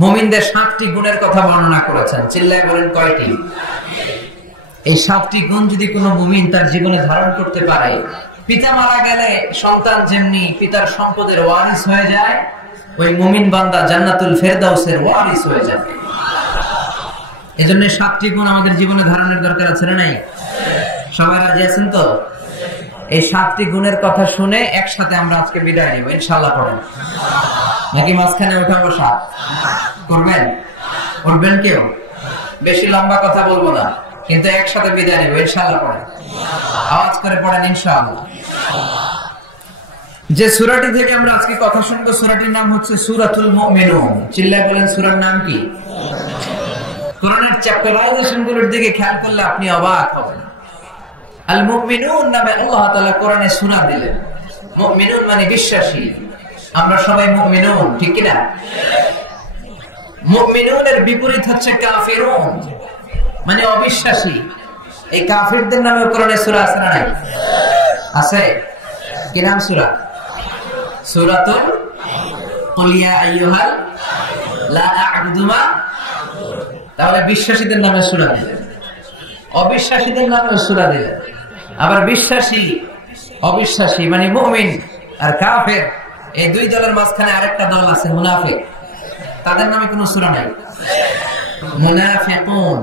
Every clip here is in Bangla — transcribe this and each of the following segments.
মুমিনদের 7টি গুণের কথা বর্ণনা করেছেন। চিল্লায় বলেন কয়টি? এই 7টি গুণ যদি কোনো মুমিন তার জীবনে ধারণ করতে পারে, পিতা মারা গেলে সন্তান যেমনি পিতার সম্পদের ওয়ারিস হয়ে যায়, ওই মুমিন বান্দা জান্নাতুল ফেরদাউসের ওয়ারিস হয়ে যাবে। এজন্য 7টি গুণ আমাদের জীবনে ধারণের দরকার আছে না নাই? সবাই রাজি আছেন তো? এই 7টি গুণের কথা শুনে একসাথে আমরা আজকে বিদায় নিব ইনশাআল্লাহ। পড়েন নাকি মাঝখানে ওঠা বসা করবেন? উঠবেন কেউ? বেশি লম্বা কথা বলবো না, কিন্তু একসাথে বিদায় নিব ইনশাআল্লাহ। পড়েন, আওয়াজ করে পড়েন ইনশাআল্লাহ। যে সূরাটি থেকে আমরা আজকে কথা শুনবো, সূরাটির নাম হচ্ছে সূরাতুল মুমিনুন। চিল্লায় বলেন সূরার নাম কি? কোরআনের চ্যাপ্টারাইজেশন গুলোর দিকে খেয়াল করলে আপনি অবাক হবেন। আল মুমিনুন নামে আল্লাহ তাআলা কোরআনে সূরা দিলেন। মুমিনুন মানে বিশ্বাসী। আমরা সবাই মুমিনুন, ঠিক কি না? মুমিনুনের বিপরীত হচ্ছে কাফিরুন, মানে অবিশ্বাসী। এই কাফিরদের নামে কোরআনে সূরা আছে না নাই? আছে। কি নাম সূরা? সূরাতুল কুল ইয়া আইয়ুহাল লা আ'বুদু মা। তাহলে বিশ্বাসীদের নামে সূরা দিলেন, অবিশ্বাসীদের নামে সূরা দিলেন। আবার বিশ্বাসী অবিশ্বাসী মানে মুমিন আর কাফের, এই দুই দলের মাঝখানে আরেকটা দল আছে মুনাফিক। তাদের নামে কোনো সূরা নাই। মুনাফিকুন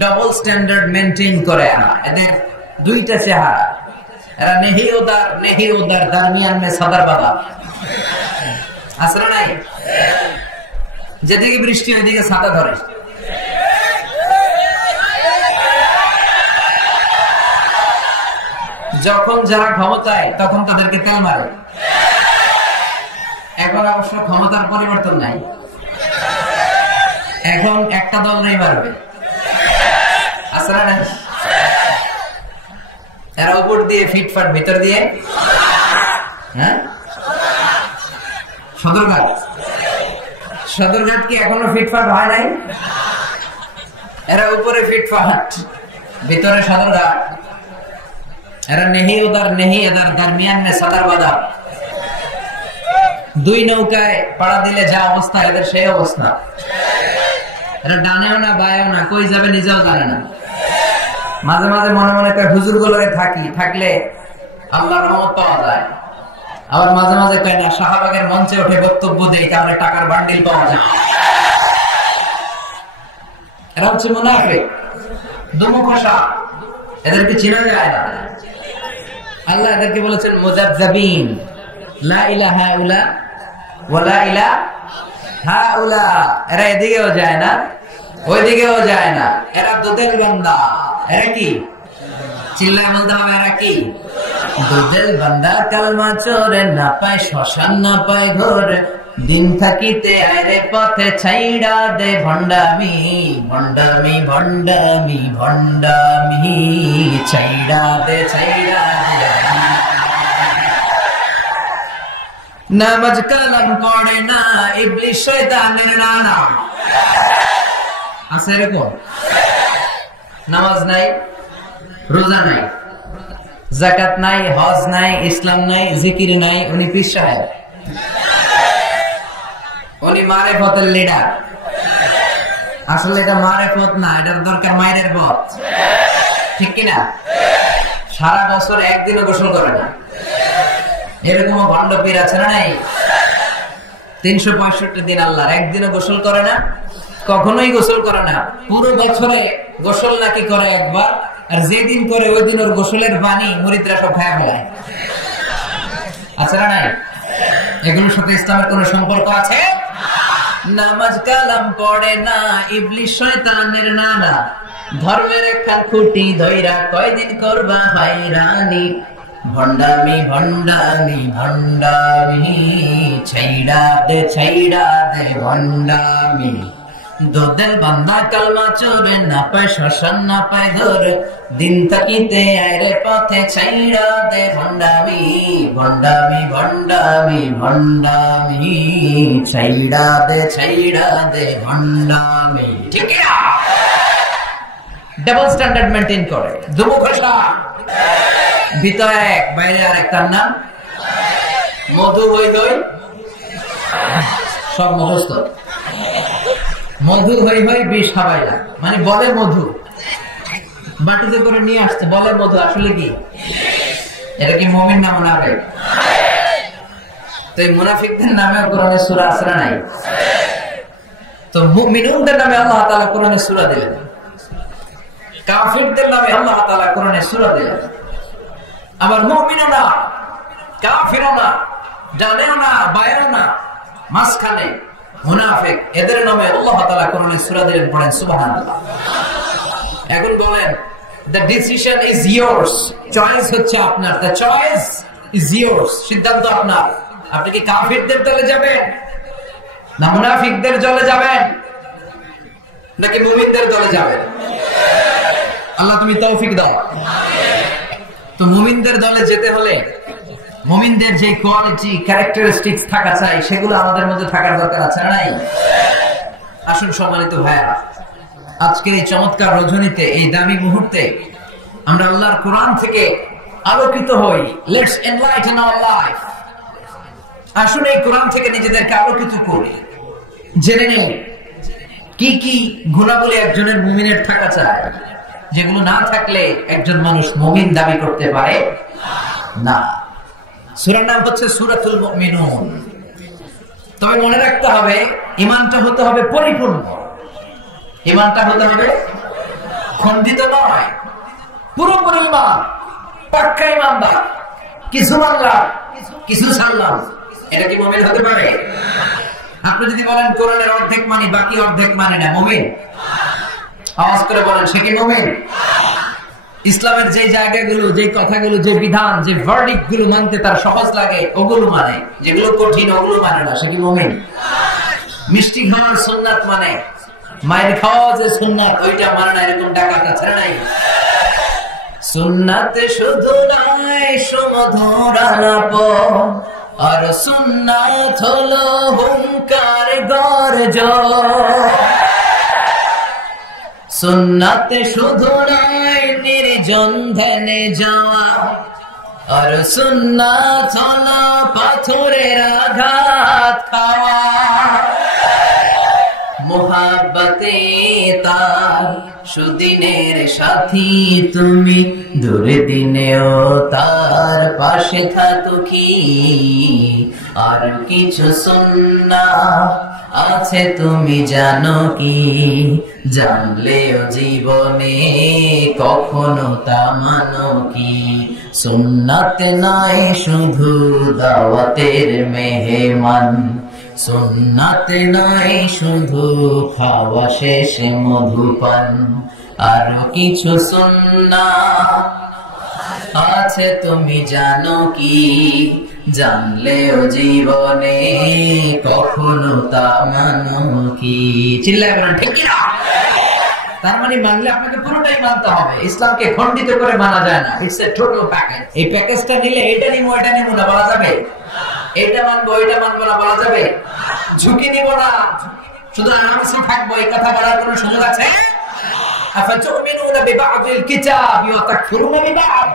ডাবল স্ট্যান্ডার্ড মেইনটেইন করে। এদের দুইটা চেহারা। এরা নেহি উদার দরমিয়ান মে সদর বাবা। আছে না নাই? যেদিকে বৃষ্টি ওইদিকে ছাতা ধরে। যখন যারা ক্ষমতায় তখন তাদেরকে তেল মারে। এখন অবশ্য ক্ষমতার পরিবর্তন নাই, এখন একটা দল নেই মারবে। আসলে না, এরা উপর দিয়ে ফিটফাট, ভিতর দিয়ে হ্যাঁ সদরঘাট কি এখনো ফিটফাট হয় নাই? এরা উপরে ফিটফাট, ভিতরে সদরঘাট। এরা নেহি এদার দরমিয়ান মে সদর বাজার। দুই নৌকায় পাড়া দিলে যা অবস্থা, এদের সেই অবস্থা। এরা ডানেও না বায়েও না, কই যাবে নিজেও জানে না। মাঝে মাঝে মনে মনে কয় হুজুর গুলোরে থাকলে আল্লাহর রহমত পাওয়া যায়। আবার মাঝে মাঝে কয় না, শাহবাগের মঞ্চে উঠে বক্তব্য দেয়, তাহলে টাকার বান্ডিল পাওয়া যায়। এরা হচ্ছে মুনাফিক, দুমুখোশা। এদেরকে চেনা যায় না। আল্লাহ এদেরকে বলেছেন মুযাবযাবিন, লা ইলাহা ইল্লা ওয়া লা ইলাহা ইল্লা। এরা এদিকেও যায় না, ওইদিকেও যায় না। এরা দুধের বান্দা। এরা কি? চিল্লায় বলতে হবে, এরা কি? দুধের বান্দা। কালমা চোরে না পায় শ্মশান, না পায় ঘর, দিন থাকিতে আইরে পথে ছাইড়া দে ভণ্ডামি। ভণ্ডামি ভণ্ডামি ভণ্ডামি ছাইড়া দে। নামাজ কালাম পড়ে না, ইবলিস শয়তানের নানা। আছে এরকম? নামাজ নাই, রোজা নাই, যাকাত নাই, হজ নাই, ইসলাম নাই, জিকির নাই। উনি পীর সাহেব, উনি মারেফতের লিডার। আসলে এটা মারেফত না, এটার দরকার মায়ের পথ, ঠিক কিনা? সারা বছর একদিনও গোসল করে না। এরকম ভণ্ড পীর আছে না নাই? 365 দিন আল্লাহর, একদিনও গোসল করে না, কখনোই গোসল করে না। পুরো বছরে গোসল নাকি করে একবার, আর যেদিন করে ওই দিন ওর গোসলের পানি মুরিদরা সব খায় ফেলায়। আছে না নাই? এগুলোর সাথে ইসলামের কোন সম্পর্ক আছে? নামাজ কালাম পড়ে না, ইবলিস শয়তানের নানা। ধর্মের একটা খুঁটি ধইরা কয়দিন করবা হয়রানি। ভণ্ডামি ভণ্ডামি ভণ্ডামি ছাইড়া দে ভণ্ডামি। দুধের বান্দা কালমা চোরে না পায় শ্মশান, না পায় ঘর, দিন থাকিতে আইরে পথে ছাইড়া দে ভণ্ডামি। ভণ্ডামি ভণ্ডামি ভণ্ডামি ছাইড়া দে ভণ্ডামি। ঠিক না? ডাবল স্ট্যান্ডার্ড মেইনটেইন করে, দুমুখোশা। ভিতরে এক, বাইরে আরেক। তার নাম মধু, বই সব মুখস্থ। মধু হই হই বিষ হাবাইলা, মানে বলে মধু বাটিতে করে নিয়ে আসছে, বলে মধু, আসলে কি এটা কি মুমিন না মুনাফিক? তো এই মুনাফিকদের নামে কোরআনে সূরা আছে না নাই? তো মুমিনুনদের নামে আল্লাহ তাআলা কোরআনে সূরা দিলেন, কাফিরদের নামে আল্লাহ তাআলা কোরআনে সূরা দিলেন। আবার মুমিনুনা কাফিরুনা, ডানেও না বাইরেও না, মাঝখানে মুনাফিক, এদের নামে আল্লাহ তাআলা কোরআনে সূরা দিলেন। পড়েন সুবহানাল্লাহ। এখন বলেন, the decision is yours, choice হচ্ছে আপনার, the choice is yours, সিদ্ধান্ত আপনার। আপনি কি কাফিরদের দলে যাবেন না মুনাফিকদের দলে যাবেন নাকি মুমিনদের দলে যাবেন? আল্লাহ তুমি তৌফিক দাও। তো মুমিনদের দলে যেতে হলে মুমিনদের যে কোয়ালিটি ক্যারেক্টারিস্টিক্স থাকা চাই সেগুলো আমাদের মধ্যে থাকার দরকার আছে না নাই? আসুন সম্মানিত ভাইরা, আজকে এই চমৎকার রজনীতে, এই দামি মুহূর্তে আমরা আল্লাহর কোরআন থেকে আলোকিত হই। Let's enlighten our life. আসুন এই কোরআন থেকে নিজেদেরকে আলোকিত করি, জেনে নিন কি কি গুণাবলী একজনের মুমিনের থাকা চায়, যেগুলো না থাকলে একজন মানুষ মুমিন দাবি করতে পারে না। সূরার নাম হচ্ছে সূরাতুল মুমিনুন। তবে মনে রাখতে হবে, ঈমানটা হতে হবে পরিপূর্ণ, ঈমানটা হতে হবে খণ্ডিত নয়, পুরোপুরি ঈমান, পাক্কা ঈমানদার। কিছু মানলাম কিছু ছাড়লাম, এটা কি মুমিন হতে পারে? আপনি যদি বলেন কোরআনের অর্ধেক মানি বাকি অর্ধেক মানে না, মুমিন? আওয়াজ করে বলেন, সে কি মুমিন? ইসলামের যে জায়গাগুলো, যে কথাগুলো, যে বিধান, যে ভার্ডিক্ট গুলো মানতে তার সহজ লাগে ওগুলো মানে, যেগুলো কঠিন ওগুলো মানে না, সে কি মুমিন? মিষ্টি খাওয়ার সুন্নাত মানে, মায়ের খাওয়া যে সুন্নাত ওইটা মানে না, এরকম ডাকাত আছে নাই? সুন্নাত শুধু নয় সুমধুর আলাপ, আর সুন্নাত হলো হুঙ্কার গর্জন। সুন্নাত শুধু নয় নির্জন ধ্যানে যাওয়া, আর সুন্নাত হলো পাথরের আঘাত খাওয়া। মোহাব্বতে তার সুদিনের সাথী তুমি, দুর্দিনেও তার পাশে থাকো কি। আর কিছু সুন্নাত আছে তুমি জানো কি, জানলেও জীবনে কখনো তা মানো কি। সুন্নাত নাই শুধু দাওয়াতের মেহমান, সুন্নাত নাই শুধু খাওয়া শেষে মধুপান। আরো কিছু সুন্নাত আছে তুমি জানো কি, জানলেও জীবনে কখনো তা মানো কি। চিল্লায় বলেন ঠিক না? তার মানে মানলে আপনাকে পুরোটাই মানতে হবে, ইসলামকে খণ্ডিত করে মানা যায় না। It's a total package. এই প্যাকেজটা নিলে এটা নিবো এটা নিবো না বলা যাবে, এটা মানবো এটা মানবো না বলা যাবে, ঝুঁকি নিব না, শুধু আরামসে থাকবো, এই কথা বলার কোনো সুযোগ আছে? আফাতুমিনুনা বিবা'দিল কিতাবি ওয়া তাকফুরুনা বিবা'দ।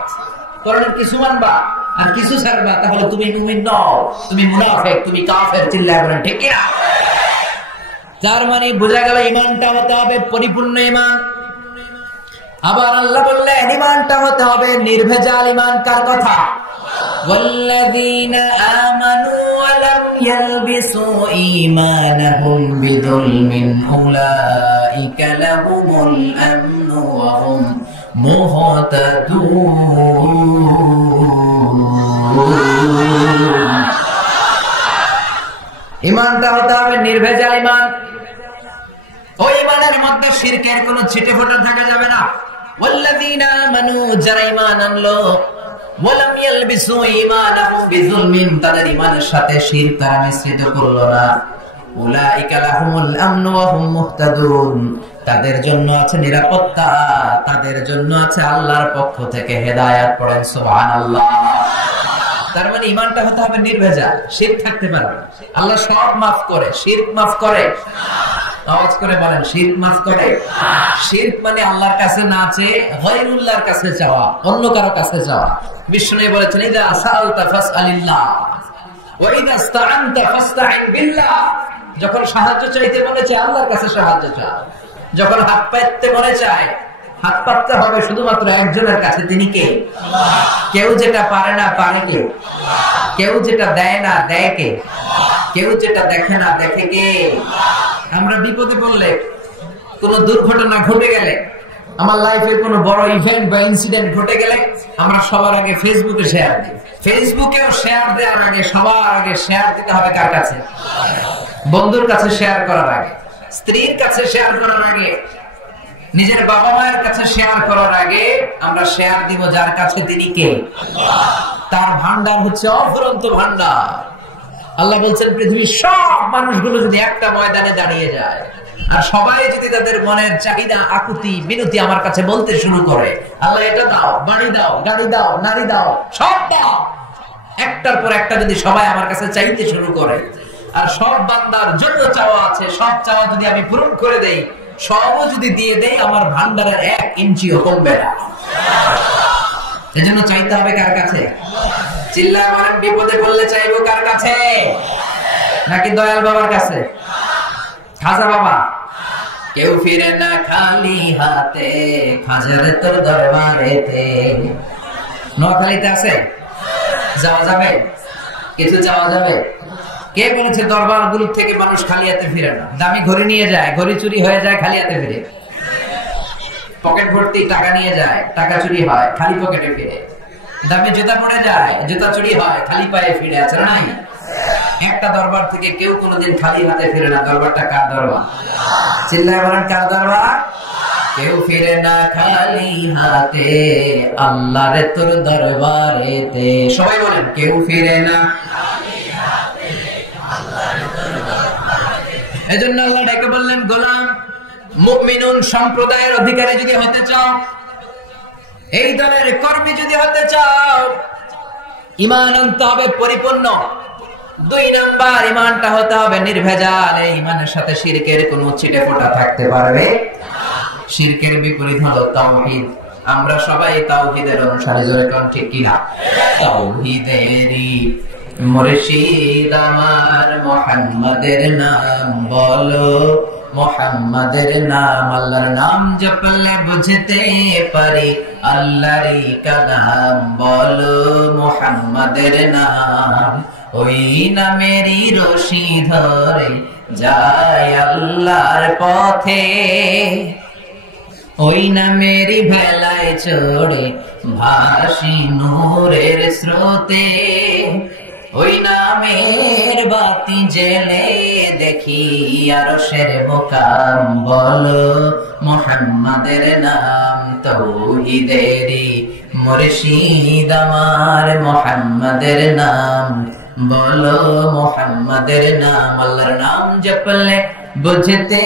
কোরআনের কিছু মানবা আর কিছু ছাড়বা, তাহলে তুমি মুমিন নও, তুমি মুনাফিক, তুমি কাফের। চিল্লায় বলেন ঠিক না? তার মানে বোঝা গেল ঈমানটা হতে হবে পরিপূর্ণ ঈমান। আবার আল্লাহ বললেন ঈমানটা হতে হবে নির্ভেজাল ঈমান। কার কথা? ওয়াল্লাযীনা আমানু ওয়া লাম ইয়ালবিসু ঈমানাহুম বিযুলমিন উলাইকা লাহুমুল আমনু ওয়া হুম মুহতাদুন। ঈমানটা হতে হবে নির্ভেজাল ঈমান। ওই ঈমানের মধ্যে শিরকের কোনো ছিটে ফোঁটা থাকা যাবে না। ওয়াল্লাযীনা আমানু, যারা ঈমান আনলো, ওয়া লাম ইয়ালবিসু ঈমানাহুম বিযুলমিন, তাদের ঈমানের সাথে শিরক তারা মিশ্রিত করলো না। উলাইকা লাহুমুল আমনু ওয়া হুম মুহতাদুন, তাদের জন্য আছে নিরাপত্তা, তাদের জন্য আছে আল্লাহর পক্ষ থেকে হেদায়েত। পড়েন সুবহানাল্লাহ। তার মানে ঈমানটা হতে হবে নির্ভেজাল, শিরক থাকতে পারে না। আল্লাহ সব মাফ করে, শিরক মাফ করে। আওয়াজ করে বলেন, শিরক মাফ করে। শিরক মানে আল্লাহর কাছে না চেয়ে গায়রুল্লাহর কাছে চাওয়া, অন্য কারো কাছে চাওয়া। বিষ্ণু বলেছেন, ইযা সাআলতা ফাসআলিল্লাহ ওয়া ইযা ইসতাআনতা ফাসতাইন বিল্লাহ। যখন সাহায্য চাইতে মনে চায় আল্লাহর কাছে সাহায্য চায়, যখন হাত পাততে মনে চায় হাত পাততে হবে শুধুমাত্র একজনের কাছে, তিনি কে? কেউ যেটা পারে না পারে কে? কেউ যেটা দেয় না দেয় কে? কেউ যেটা দেখে না দেখে কে? আমরা বিপদে পড়লে, কোন দুর্ঘটনা ঘটে গেলে, আমার লাইফে কোন বড় ইভেন্ট বা ইনসিডেন্ট ঘটে গেলে আমরা সবার আগে ফেসবুকে শেয়ার দিই। ফেসবুকেও শেয়ার দেওয়ার আগে সবার আগে শেয়ার দিতে হবে কার কাছে? বন্ধুর কাছে শেয়ার করার আগে, স্ত্রীর কাছে শেয়ার করার আগে, নিজের বাবা মায়ের কাছে শেয়ার করার আগে আমরা শেয়ার দিব যার কাছে, তিনি কে? তার ভান্ডার হচ্ছে অফুরন্ত ভান্ডার। আল্লাহ বলছেন পৃথিবীর সব মানুষগুলো যদি একটা ময়দানে দাঁড়িয়ে যায় আর সবাই যদি তাদের মনের চাহিদা আকুতি মিনতি আমার কাছে বলতে শুরু করে, আল্লাহ এটা দাও, বাড়ি দাও, গাড়ি দাও, নারী দাও, সব দাও, একটার পর একটা যদি সবাই আমার কাছে চাইতে শুরু করে আর সব বান্দার যত চাওয়া আছে সব চাওয়া যদি আমি পূরণ করে দেই, সবও যদি দিয়ে দেই, আমার ভান্ডারের 1 ইঞ্চিও কমবে না। এজন্য চাইতে হবে কার কাছে? চিল্লায় বলেন, বিপদে পড়লে চাইবো কার কাছে? নাকি দয়াল বাবার কাছে? খাজা বাবা? কেউ ফিরে না খালি হাতে, খাজার তোর দরবারেতে। নোয়াখালীতে আছে, যাওয়া যাবে? কিছু যাওয়া যাবে? কে বলেছে দরবার গুলো থেকে মানুষ খালি হাতে ফিরে না? দামি ঘড়ি নিয়ে যায়, ঘড়ি চুরি হয়ে যায়, খালি হাতে ফিরে। পকেট ভর্তি টাকা নিয়ে যায়, টাকা চুরি হয়, খালি পকেটে ফিরে। দামি জুতা পরে যায়, জুতা চুরি হয়, খালি পায়ে ফিরে। আছে না নাই? একটা দরবার থেকে কেউ কোনোদিন খালি হাতে ফিরে না। দরবারটা কার দরবার? চিল্লায় বলেন, কার দরবার? কেউ ফিরে না খালি হাতে, আল্লাহর তোর দরবারেতে। সবাই বলেন, কেউ ফিরে না। এজন্য আল্লাহ ডেকে বললেন, গোলাম, মুমিনুন সম্প্রদায়ের অধিকারী যদি হতে চাও, এই দলের কর্মী যদি হতে চাও, ঈমান আনতে হবে পরিপূর্ণ। 2 নাম্বার, ঈমানটা হতে হবে নির্ভেজাল। এই ঈমানের সাথে শিরকের কোনো ছিটে ফোঁটা থাকতে পারবে? শিরকের বিপরীত হলো তাওহীদ। আমরা সবাই তাওহীদের অনুসারী, জোরে কোন ঠিক কিনা? তাওহীদেরই মুর্শিদ আমার, মুহাম্মাদের নাম বলো, মুহাম্মাদের নাম। আল্লাহর নাম জপলে বুঝতে পারি আল্লাহরই কালাম বলো, মুহাম্মাদের নাম। ওই নামেরই রশি ধরে যায় আল্লাহর পথে, ওই নামেরই ভেলায় চড়ে ভাসি নূরের স্রোতে। ওই নামের বাতি জেলে দেখি আরশের মুকাম বলো, মুহাম্মাদের নাম। তাওহীদেরই মুর্শিদ আমার, মুহাম্মাদের নাম বলো, মুহাম্মাদের নাম। আল্লাহর নাম জপলে বুঝতে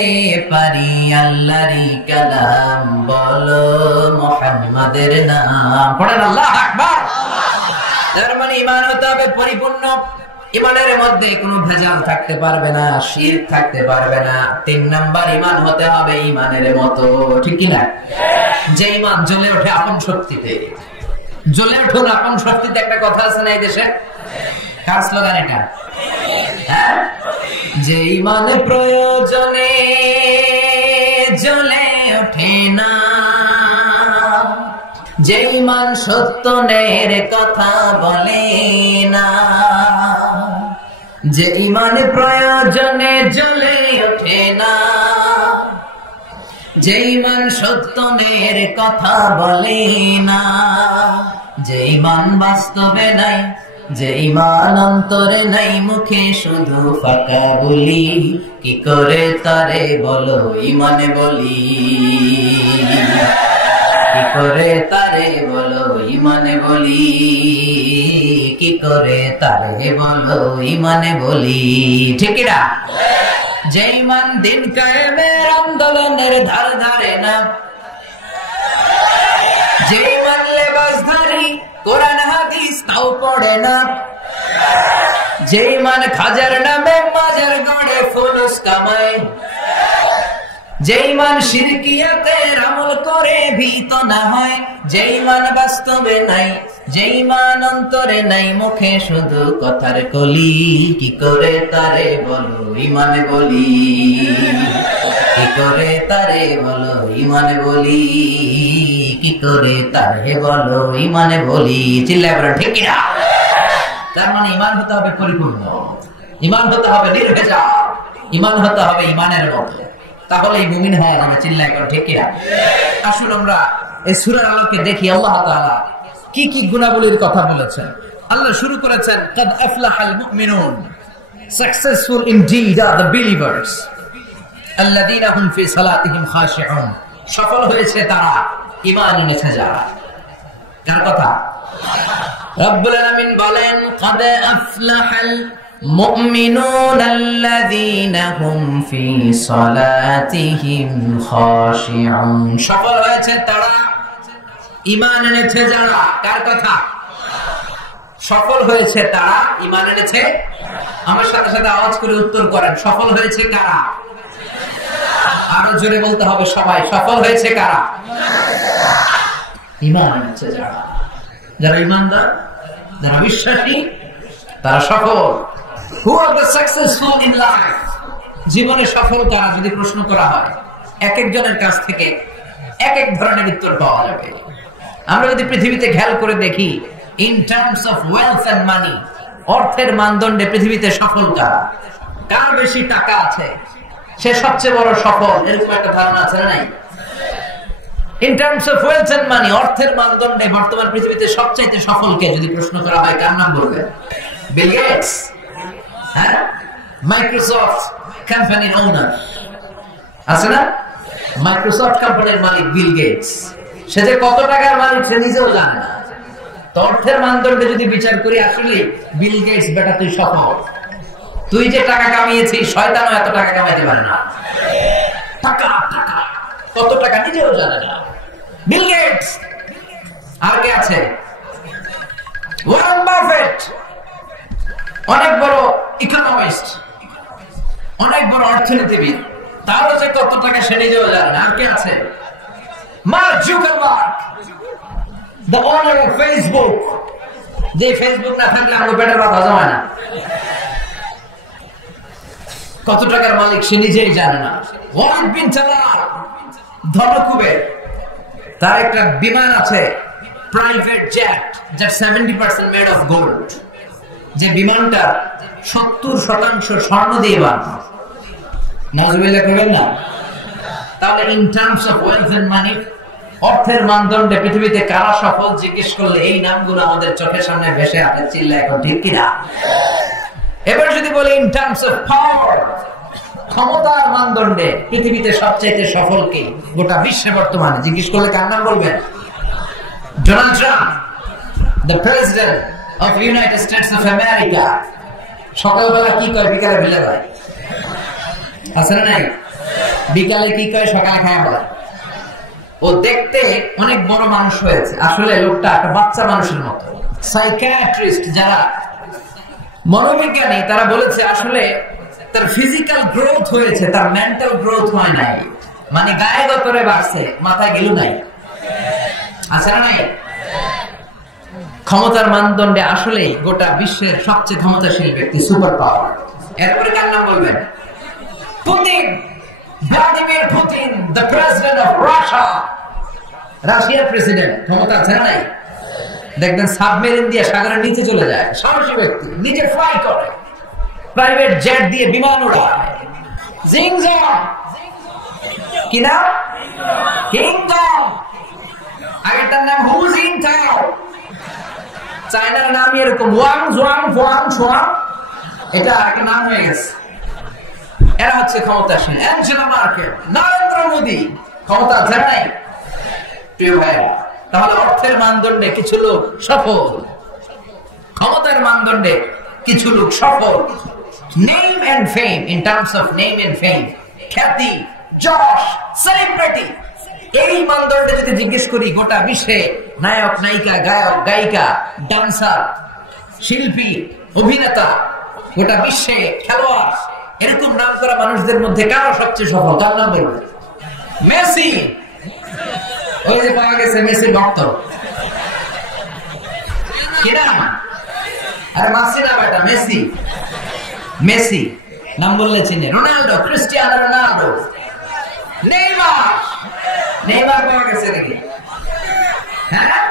পারি আল্লাহরই কালাম বলো, মুহাম্মাদের নাম। পড়েন আল্লাহু আকবার। তার মানে ঈমান হতে হবে পরিপূর্ণ। ঈমানের মধ্যে কোনো ভেজাল থাকতে পারবে না, শিরক থাকতে পারবে না। 3 নাম্বার, ঈমান হতে হবে ঈমানের মতো, ঠিক কি না? যে ঈমান জ্বলে ওঠে আপন শক্তিতে। জ্বলে ওঠুন আপন শক্তিতে, একটা কথা আছে না এই দেশে? কার স্লোগান এটা? হ্যাঁ, যে ঈমান প্রয়োজনে জ্বলে ওঠে না, যে ঈমান সত্যের কথা বলে না, যে ঈমান প্রয়োজনে জ্বলে ওঠে না, যে ঈমান সত্যের কথা বলে না, যে ঈমান বাস্তবে নাই, যে ঈমান অন্তরে নাই, মুখে শুধু ফাঁকা বলি, কি করে তারে বলো ঈমানে বলি, কি করে তারে বলো ঈমানে বলি, কি করে তারে বলো ঈমানে বলি, ঠিক না? যে ঈমান দিন কায়েমের আন্দোলনের ধার ধারে না, যে ঈমান লেবাসধারী কোরআন হাদিস তাও পড়ে না, যে ঈমান খাজার নামে মাজার গড়ে ফুলুস কামায়, যে ঈমান শিরকিয়াতের আমল করে ভীত না হয়, যে ঈমান বাস্তবে নাই, যে ঈমান অন্তরে নাই মুখে শুধু কথার কলি, কি করে তারে বলো ঈমান বলি, কি করে তারে বলো ঈমান বলি, কি করে তারে বলো ঈমান বলি। চিল্লায় বলেন ঠিক কিনা? তার মানে ঈমান হতে হবে পরিপূর্ণ, ঈমান হতে হবে নির্ভেজাল, ঈমান হতে হবে ঈমানের মতো, তাহলেই মুমিন হওয়া যাবে। চিল্লায় বলেন ঠিক কিনা? আসুন আমরা এই সূরার আলোকে দেখি আল্লাহ তাআলা কি কি গুণাবলীর কথা বলেছেন। আল্লাহ শুরু করেছেন কাদ আফলাহাল মুমিনুন, successful indeed are the believers আল্লাযীনা হুম ফি সালাতিহিম খাশিউন, সফল হয়েছে তারা ঈমান এনেছে যারা। কার কথা? রব্বুল আলামিন বলেন কাদ আফলাহাল মুমিনুন আল্লাযীনা হুম ফি সালাতিহিম খাশিউন, সফল হয়েছে তারা ঈমান এনেছে যারা। কার কথা? সফল হয়েছে তারা ঈমান এনেছে। আমার সাথে সাথে আওয়াজ করে উত্তর করেন, সফল হয়েছে কারা? আরো জোরে বলতে হবে সবাই, সফল হয়েছে কারা? ঈমান এনেছে যারা। যারা ঈমানদার, যারা বিশ্বাসী, তারা সফল। Who are the successful in life? জীবনে সফল কারা যদি প্রশ্ন করা হয়, এক একজনের কাছ থেকে এক এক ধরনের উত্তর পাওয়া যাবে। আমরা যদি পৃথিবীতে খেয়াল করে দেখি, in terms of wealth and money, অর্থের মানদণ্ডে পৃথিবীতে সফল কারা? কার বেশি টাকা আছে সে সবচেয়ে বড় সফল, এরকম একটা ধারণা আছে না? নাই? In terms of wealth and money, অর্থের মানদণ্ডে বর্তমান পৃথিবীতে সবচাইতে সফল কে যদি প্রশ্ন করা হয়, কার নাম বলবেন? বিল গেটস, হ্যাঁ, মাইক্রোসফট কোম্পানির ওনার আছে না? মাইক্রোসফট কোম্পানির মালিক বিল গেটস। সে যে কত টাকার মালিক সে নিজেও জানে না। তো অর্থের মানদণ্ডে যদি বিচার করি, আসলে বিল গেটস বেটা তুই সফল। তুই যে টাকা কামিয়েছিস, শয়তানও এত টাকা কামাইতে পারে না। টাকা টাকা কত টাকা নিজেও জানে না বিল গেটস। আর কে আছে? ওয়ারেন বাফেট, অনেক বড় ইকোনমিস্ট, অনেক বড় অর্থনীতিবিদ, তারও যে কত টাকা সে নিজেও জানে না। আর কে আছে? Mark Zuckerberg, the owner of Facebook, যে ফেসবুক না থাকলে আমাদের পেটের ভাত হজম হয় না। কত টাকার মালিক সে নিজেই জানে না। ওয়ালিদ বিন তালাল, ধনকুবের, তার একটা বিমান আছে, প্রাইভেট জেট, যার 70% মেড অফ গোল্ড, যে বিমানটা 70% স্বর্ণ দিয়ে বানানো। নাউজুবিল্লাহ করবেন না? তাহলে in terms of wealth and money, অর্থের মানদণ্ডে পৃথিবীতে কারা সফল জিজ্ঞেস করলে এই নামগুলো আমাদের চোখের সামনে ভেসে আসে। চিল্লা এখন ঠিক কিনা? এবার যদি বলি ইন টার্মস অফ পাওয়ার, ক্ষমতার মানদণ্ডে পৃথিবীতে সবচাইতে সফল কে গোটা বিশ্বে বর্তমানে জিজ্ঞেস করলে কার নাম বলবেন? Donald Trump, the president of United states of America. সকালবেলা কি কয়, বিকালে ভুলে যায়, আছে না নাই? বিকালে কি কয়, সকালে খাওয়া হয়। ও দেখতে অনেক বড় মানুষ হয়েছে, আসলে লোকটা একটা বাচ্চা মানুষের মতো। সাইকিয়াট্রিস্ট যারা মনোবিজ্ঞানী, তারা বলেছে আসলে তার ফিজিক্যাল গ্রোথ হয়েছে, তার মেন্টাল গ্রোথ হয় নাই। মানে গায়ে গতরে বাড়ছে, মাথায় গেল নাই, আছে না নাই? ক্ষমতার মানদণ্ডে আসলে গোটা বিশ্বের সবচেয়ে ক্ষমতাশীল ব্যক্তি, সুপার পাওয়ার। এরপরে কার নাম বলবেন? Putin, Vladimir Putin, the president of Russia. রাশিয়ার প্রেসিডেন্ট, ক্ষমতা আছে না নাই? দেখবেন সাবমেরিন দিয়ে সাগরের নিচে চলে যায়, সাহসী ব্যক্তি, নিজে ফ্লাই করে, প্রাইভেট জেট দিয়ে বিমান ওড়ায়। জিংজং, কি নাম? কিংজং। আগেরটার নাম হু জিনটাও। চায়নার নাম এরকম ওয়াং জোয়াং ফোয়াং সোয়াং, এটা আগে নাম হয়ে গেছে। এরা হচ্ছে ক্ষমতাসীন। অ্যাঞ্জেলা মার্কেল, নরেন্দ্র মোদী, ক্ষমতা আছে নাই? প্রিয় ভাইরা, তাহলে অর্থের মানদণ্ডে কিছু লোক সফল, ক্ষমতার মানদণ্ডে কিছু লোক সফল। Name and fame, in terms of name and fame, খ্যাতি, যশ, সেলিব্রিটি, এই মানদণ্ডে যদি জিজ্ঞেস করি গোটা বিশ্বে নায়ক নায়িকা, গায়ক গায়িকা, ডান্সার, শিল্পী, অভিনেতা, গোটা বিশ্বে খেলোয়াড়, এরকম নাম করা মানুষদের মধ্যে কারা সবচেয়ে সফল? কার নাম বলবে? মেসি। ওই যে পাওয়া গেছে মেসির ভক্ত, কি নাম? আরে মাসি না বেটা, মেসি। মেসি নাম বললে চিনে। Ronaldo, Cristiano Ronaldo, Neymar. Neymar পাওয়া গেছে নাকি? হ্যাঁ,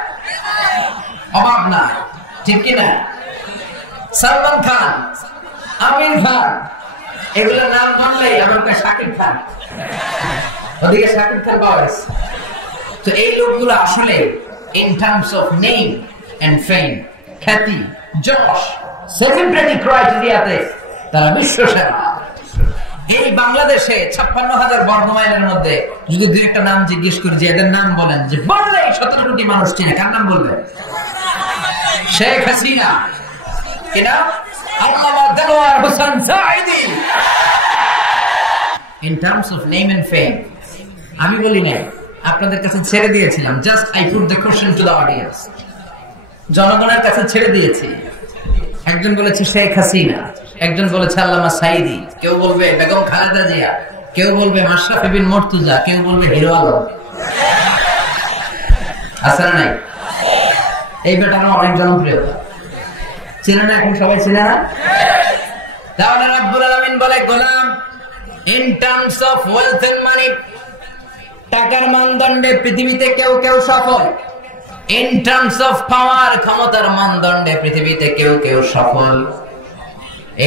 অভাব না, ঠিক কিনা? সালমান খান, আমির খান, এগুলোর নাম বললেই আমার শাকিব খান। ওদিকে শাকিব খান পাওয়া গেছে। তো এই লোকগুলো আসলে in terms of name and fame, খ্যাতি, যশ, সেলিব্রিটি ক্রাইটেরিয়াতে তারা বিশ্বসেরা। এই বাংলাদেশে 56,000 বর্গমাইলের মধ্যে যদি দুই একটা নাম জিজ্ঞেস করি যে এদের নাম বলেন, যে বললেই 17 কোটি মানুষ চিনে, কার নাম বলবে? শেখ হাসিনা, কিনা? আল্লামা Delwar Hossain Sayeedi. In terms of name and fame, আমি বলি না, আপনাদের কাছে ছেড়ে দিয়েছিলাম। Just I put the question to the audience, জনগণের কাছে ছেড়ে দিয়েছি। একজন বলেছে শেখ হাসিনা, একজন বলেছে আল্লামা সাঈদী, কেউ বলবে বেগম খালেদা জিয়া, কেউ বলবে মাশরাফি বিন মুর্তজা, কেউ বলবে হিরো আলম। আছে না নাই? এই বেটার অনেক জনপ্রিয়, চিনে না? এখন সবাই চিনে না? তাহলে রাব্বুল আলামিন বলে, গোলাম, in terms of wealth and money, টাকার মানদণ্ডে পৃথিবীতে কেউ কেউ সফল। ইন টার্মস অফ পাওয়ার, ক্ষমতার মানদণ্ডে পৃথিবীতে কেউ কেউ সফল।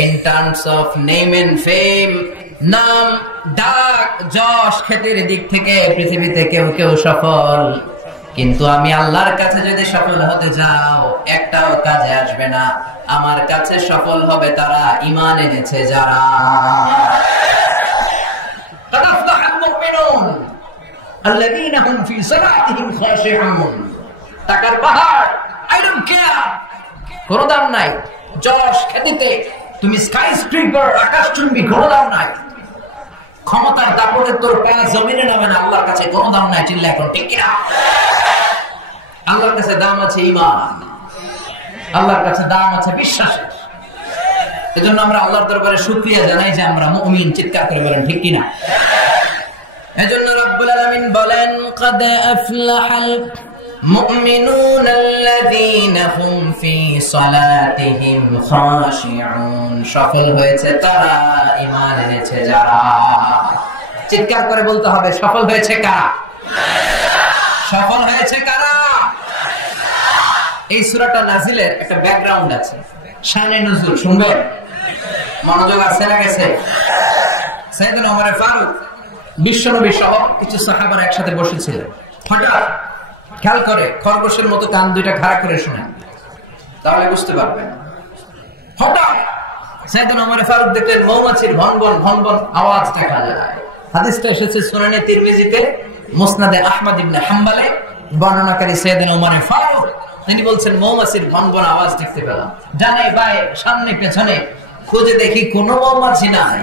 In terms of name and fame, নাম, ডাক, যশ, খ্যাতির দিক থেকে পৃথিবীতে কেউ কেউ সফল। কিন্তু আমি আল্লাহর কাছে যদি সফল হতে যাও, একটাও কাজে আসবে না। আমার কাছে সফল হবে তারা ঈমান এনেছে যারা। الذين هم في صلاتهم خاشعون। টাকার পাহাড়, আই ডোন্ট কেয়ার, কোনো দাম নাই। যশ, খ্যাতিতে তুমি স্কাই স্ক্রিপার, আকাশচুম্বী, কোনো দাম নাই। ক্ষমতার দাপটে তোর পা জমিনে নামে না, আল্লাহর কাছে কোনো দাম নাই। চিল্লা এখন, ঠিক কিনা? আল্লাহর কাছে দাম আছে ঈমান, আল্লাহর কাছে দাম আছে বিশ্বাস। এজন্য আমরা আল্লাহর দরবারে শুকরিয়া জানাই যে আমরা মুমিন। চিৎকার করে বলেন, ঠিক কিনা? এজন্য রব্বুল আলামিন বলেন, قد أفلح المؤمنون الذين هم في صلاتهم خاشعون। সফল হয়েছে তারা, ঈমান এনেছে যারা। চিৎকার করে বলতে হবে, সফল হয়েছে কারা? সফল হয়েছে কারা? এই সূরাটা নাজিলের একটা ব্যাকগ্রাউন্ড আছে, শানে নুজুল শুনবেন? মনোযোগ আছে না গেছে? সাইয়েদনা ওমর ফারুক বিশ্বনবী সহ কিছু সাহাবারা একসাথে বসেছিলেন। হঠাৎ খেয়াল করে খরগোশের মতো কান দুইটা খাড়া করে শোনেন, তাহলে বুঝতে পারবেন। হঠাৎ সাইয়েদনা ওমর ফারুক দেখলেন মৌমাছির ভনভন ভনভন আওয়াজ দেখা যায়। হাদিসটা এসেছে সুনানে তিরমিজিতে, মুসনাদে আহমদ ইবনে হাম্বলে। বর্ণনাকারী সাইয়েদনা ওমর ফারুক, তিনি বলছেন মৌমাছির ভনভন আওয়াজ দেখতে পেলাম। ডানে বায়ে সামনে পেছনে খুঁজে দেখি কোনো মৌমাছি নাই।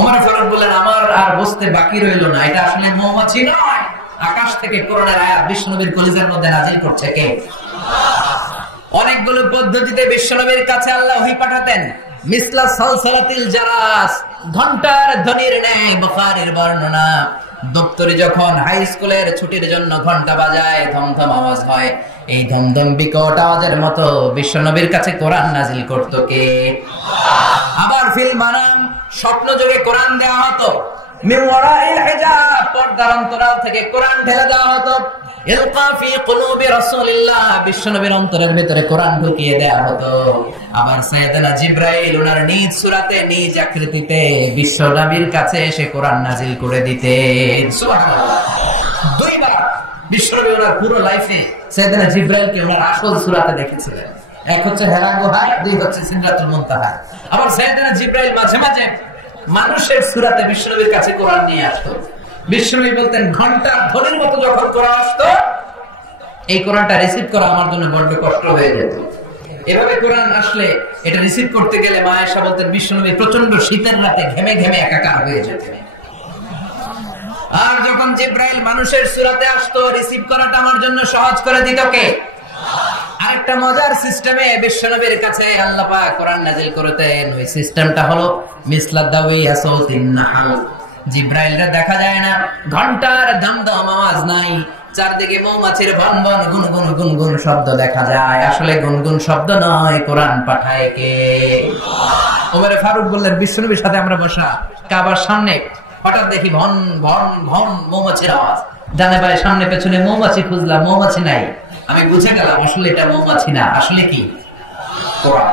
ওমর ফারুক বললেন, আমার আর বুঝতে বাকি রইল না, এটা আসলে মৌমাছি নয়, আকাশ থেকে কোরআনের আয়াত বিশ্বনবীর কলিজার মধ্যে নাজিল করছে কে? অনেকগুলো পদ্ধতিতে বিশ্বনবীর কাছে আল্লাহ ওহী পাঠাতেন। মিসলা সালসালাতিল জারাস, ঘন্টার ধ্বনির ন্যায়। বুখারীর বর্ণনা, দপ্তরে যখন হাই স্কুলের ছুটির জন্য ঘন্টা বাজায়, ধমধম আওয়াজ হয়, এই ধমধম বিকট আওয়াজের মতো বিশ্বনবীর কাছে কোরআন নাজিল করত কে? আবার ফিল মানাম, স্বপ্ন যোগে কোরআন দেওয়া হতো। মিন ওয়ারাইল হিজাব, পর্দার অন্তরাল থেকে কোরআন ঢেলে দেওয়া হতো। ইলকা ফি কুলুবি রাসূলিল্লাহ, বিশ্বনবীর অন্তরের ভিতরে কোরআন ঢুকিয়ে দেওয়া হতো। আবার সাইয়েদনা জিবরাইল ওনার নিজ সূরাতে নিজ আকৃতিতে বিশ্বনবীর কাছে এসে কোরআন নাজিল করে দিতেন। সুবহানাল্লাহ। দুইবার বিশ্বনবী ওনার পুরো লাইফে সাইয়েদনা জিবরাইলকে ওনার আসল সূরাতে দেখেছিলেন। এক হচ্ছে হেরা গুহায়, দুই হচ্ছে সিদরাতুল মুনতাহা। আবার সাইয়েদনা জিবরাইল মাঝে মাঝে মানুষের সূরাতে বিশ্বনবীর কাছে কোরআন নিয়ে আসতো। বিশ্বনবী বলতেন, ঘন্টার ধ্বনির মতো যখন কোরআন আসতো, এই কোরআনটা রিসিভ করা আমার জন্য বড় কষ্ট হয়ে যেত। এভাবে কোরআন আসলে এটা রিসিভ করতে গেলে মা আয়েশা বলতেন, বিশ্বনবী প্রচন্ড শীতের রাতে ঘেমে ঘেমে একাকার হয়ে যেতেন। আর যখন জিবরাইল মানুষের সূরাতে আসতো, রিসিভ করাটা আমার জন্য সহজ করে দিত কে? আরেকটা মজার সিস্টেমে বিশ্বনবীর কাছে আল্লাহ পাক কোরআন নাযিল করতেন। ওই সিস্টেমটা হলো মিসলা দাওয়ি আসওতিন নাহল। জিবরাইলরা দেখা যায় না, ঘন্টার দমদম আওয়াজ নাই, চারদিকে মৌমাছির ভন ভন গুনগুন গুনগুন শব্দ দেখা যায়, আসলে গুনগুন শব্দ নয়, কোরআন পাঠায় কে? ওমরে ফারুক বললেন, বিশ্বনবীর সাথে আমরা বসা কাবার সামনে, হঠাৎ দেখি ভন ভন ভন মৌমাছির আওয়াজ, ডানে বায়ে সামনে পেছনে মৌমাছি খুঁজলাম, মৌমাছি নাই। আমি বুঝে গেলাম আসলে এটা মৌমাছি না, আসলে কি কোরআন।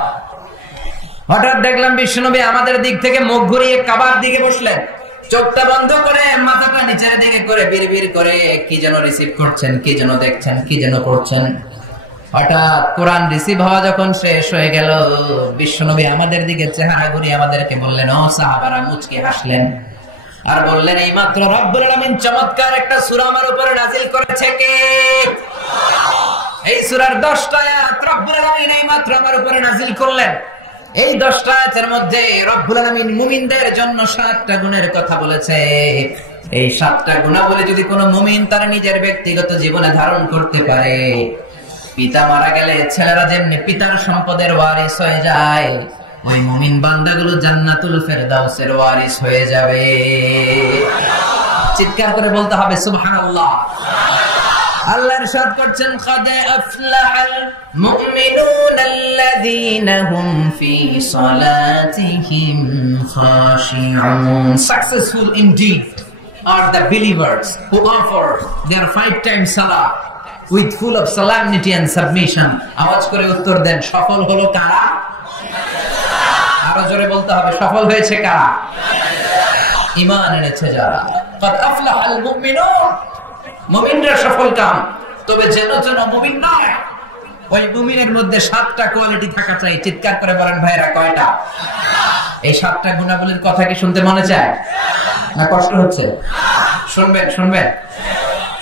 হঠাৎ দেখলাম বিশ্বনবী আমাদের দিক থেকে মুখ ঘুরিয়ে কাবার দিকে বসলেন, চোখটা বন্ধ করে মাথাটা নিচের দিকে করে বিড়বিড় করে কি যেন রিসিভ করছেন, কি যেন দেখছেন, কি যেন করছেন। হঠাৎ কোরআন রিসিভ হওয়া যখন শেষ হয়ে গেল, বিশ্বনবী আমাদের দিকে চেহারা ঘুরিয়ে আমাদেরকে বললেন, ও সাহাবারা, মুচকি হাসলেন আর বললেন, এই মাত্র রব্বুল আলামিন চমৎকার একটা সূরা আমার উপরে নাযিল করেছে। কে? এই সূরার 10টা আয়াত রব্বুল আলামিন এই মাত্র আমার উপরে নাযিল করলেন। এই 10টা আয়াতের মধ্যে রব্বুল আলামিন মুমিনদের জন্য 7টা গুণের কথা বলেছে। এই 7টা গুণাবলী যদি কোনো মুমিন তার নিজের ব্যক্তিগত জীবনে ধারণ করতে পারে, পিতা মারা গেলে ছেলেরা যেমনি পিতার সম্পদের ওয়ারিস হয়ে যায়, ওই মুমিন বান্দাগুলো জান্নাতুল ফেরদাউসের ওয়ারিস হয়ে যাবে। চিৎকার করে বলতে হবে সুবহানাল্লাহ। আল্লাহ ইরশাদ করছেন, قد أفلح المؤمنون الذين هم في صلاتهم خاشعون. Successful indeed are the believers who offer their 5-time salah with full of solemnity and submission. আওয়াজ করে উত্তর দেন, সফল হলো কারা? আরো জোরে বলতে হবে, সফল হয়েছে কারা? ঈমান এনেছে যারা। قد أفلح المؤمنون, মুমিনরা সফল কাম। তবে যেন মুমিন নয়, ওই মুমিনের মধ্যে 7টা কোয়ালিটি থাকা চাই। চিৎকার করে বলেন ভাইরা, কয়টা? এই 7টা গুণাবলীর কথা কি শুনতে মনে চায় না কষ্ট হচ্ছে? শুনবেন শুনবেন,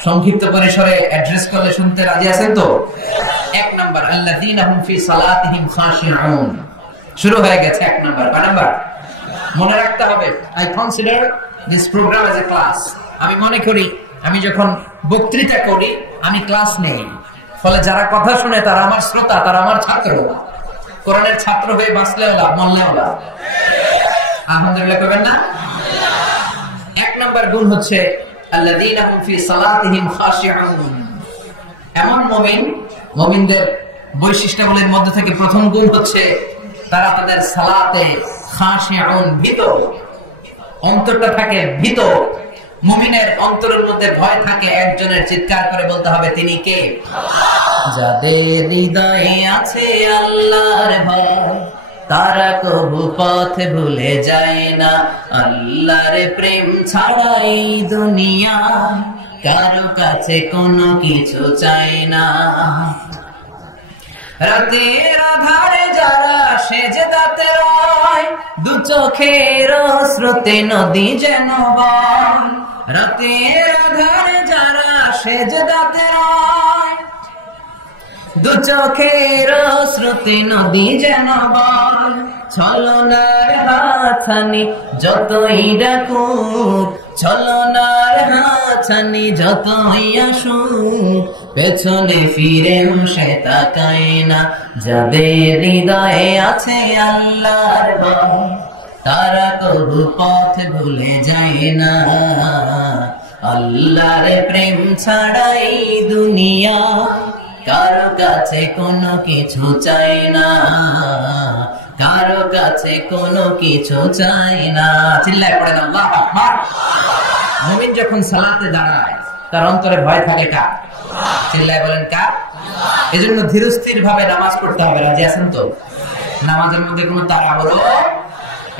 সংক্ষিপ্ত পরিসরে অ্যাড্রেস করলে শুনতে রাজি আছেন তো? 1 নাম্বার, আল্লাযীনা হুম ফি সালাতিহিম খাশিউন। শুরু হয়ে গেছে 1 নাম্বার। কয় নাম্বার? মনে রাখতে হবে, I consider this programme as a class. আমি মনে করি আমি যখন বক্তৃতা করি আমি ক্লাস নেই, ফলে যারা কথা শুনে তারা আমার শ্রোতা, তারা আমার ছাত্র। কোরআনের ছাত্র হয়ে বাঁচলেও লাভ, মরলেও লাভ। আলহামদুলিল্লাহ করবেন না? 1 নাম্বার গুণ হচ্ছে আল্লাযীনা হুম ফি সালাতিহিম খাশিউন। এমন মুমিনদের বৈশিষ্ট্যাবলীর মধ্যে থেকে প্রথম গুণ হচ্ছে তারা তাদের সালাতে খাশিউন, ভীত। অন্তরটা থাকে ভীত। মুমিনের অন্তরের মধ্যে ভয় থাকে একজনের। চিৎকার করে বলতে হবে, তিনি কে? যাদের হৃদয়ে আছে আল্লাহর ভয়, তারা কবু পথ ভুলে যায় না। আল্লাহর প্রেম ছাড়া এই দুনিয়া কারো কাছে কোনো কিছু চায় না। রাতের আধারে যারা সেজদাতে রয়, দু চোখের স্রোতে নদী যেন বয়। রাতের আধারে যারা সেজদাতে রয়, দু চোখের স্রোতে নদী যেন বয়। ছলনার হাতছানি যতই ডাকুক, ছলনার হাতছানি যতই আসুক, পেছনে ফিরেও সে তাকায় না। যাদের হৃদয়ে আছে আল্লাহর ভয়, তারা কবু পথ ভুলে যায় না। আল্লাহর প্রেম ছাড়া এই দুনিয়া কারো কাছে কোনো কিছু চাই না, কারো কাছে কোনো কিছু চাই না। চিল্লায় পড়েন আল্লাহু আকবার। মুমিন যখন সালাতে দাঁড়ায় তার অন্তরে ভয় থাকে কার? চিল্লায় বলেন কার? এজন্য ধীরস্থির ভাবে নামাজ পড়তে হবে। রাজি আছেন তো? নামাজের মধ্যে কোনো তাড়াহুড়ো।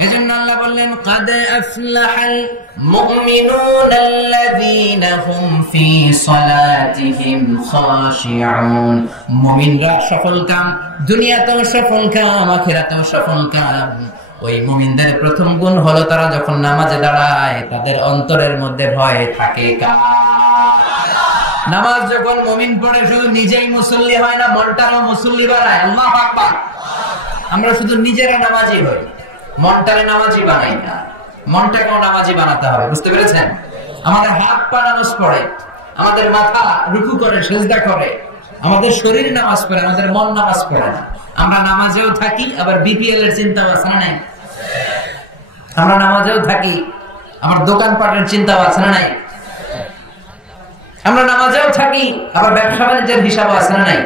এজন্য আল্লাহ বললেন, قد أفلح المؤمنون الذين هم في صلاتهم خاشعون। মুমিনরা সফলকাম, দুনিয়াতেও সফলকাম, আখিরাতেও সফলকাম। ওই মুমিনদের প্রথম গুণ হলো তারা যখন নামাজে দাঁড়ায় তাদের অন্তরের মধ্যে ভয় থাকে কার? নামাজ যখন মুমিন পড়ে শুধু নিজেই মুসল্লি হয় না, মনটারও মুসল্লি বানায়। আল্লাহু আকবার। আমরা শুধু নিজেরা নামাজি হই, মনটারে নামাজি বানাই না। মনটাকেও নামাজি বানাতে হবে, বুঝতে পেরেছেন? আমাদের হাত পা নামাজ পড়ে, আমাদের মাথা রুকু করে, সিজদা করে, আমাদের শরীর নামাজ পড়ে, আমাদের মন নামাজ পড়ে না। আমরা নামাজেও থাকি, আবার বিপিএল এর চিন্তা ভাবনা নাই। আমরা নামাজেও থাকি, আমার দোকানপাটের চিন্তা ভাবনা নাই। আমরা নামাজেও থাকি, আবার ব্যবসা বাণিজ্যের হিসাবও আছে না নাই?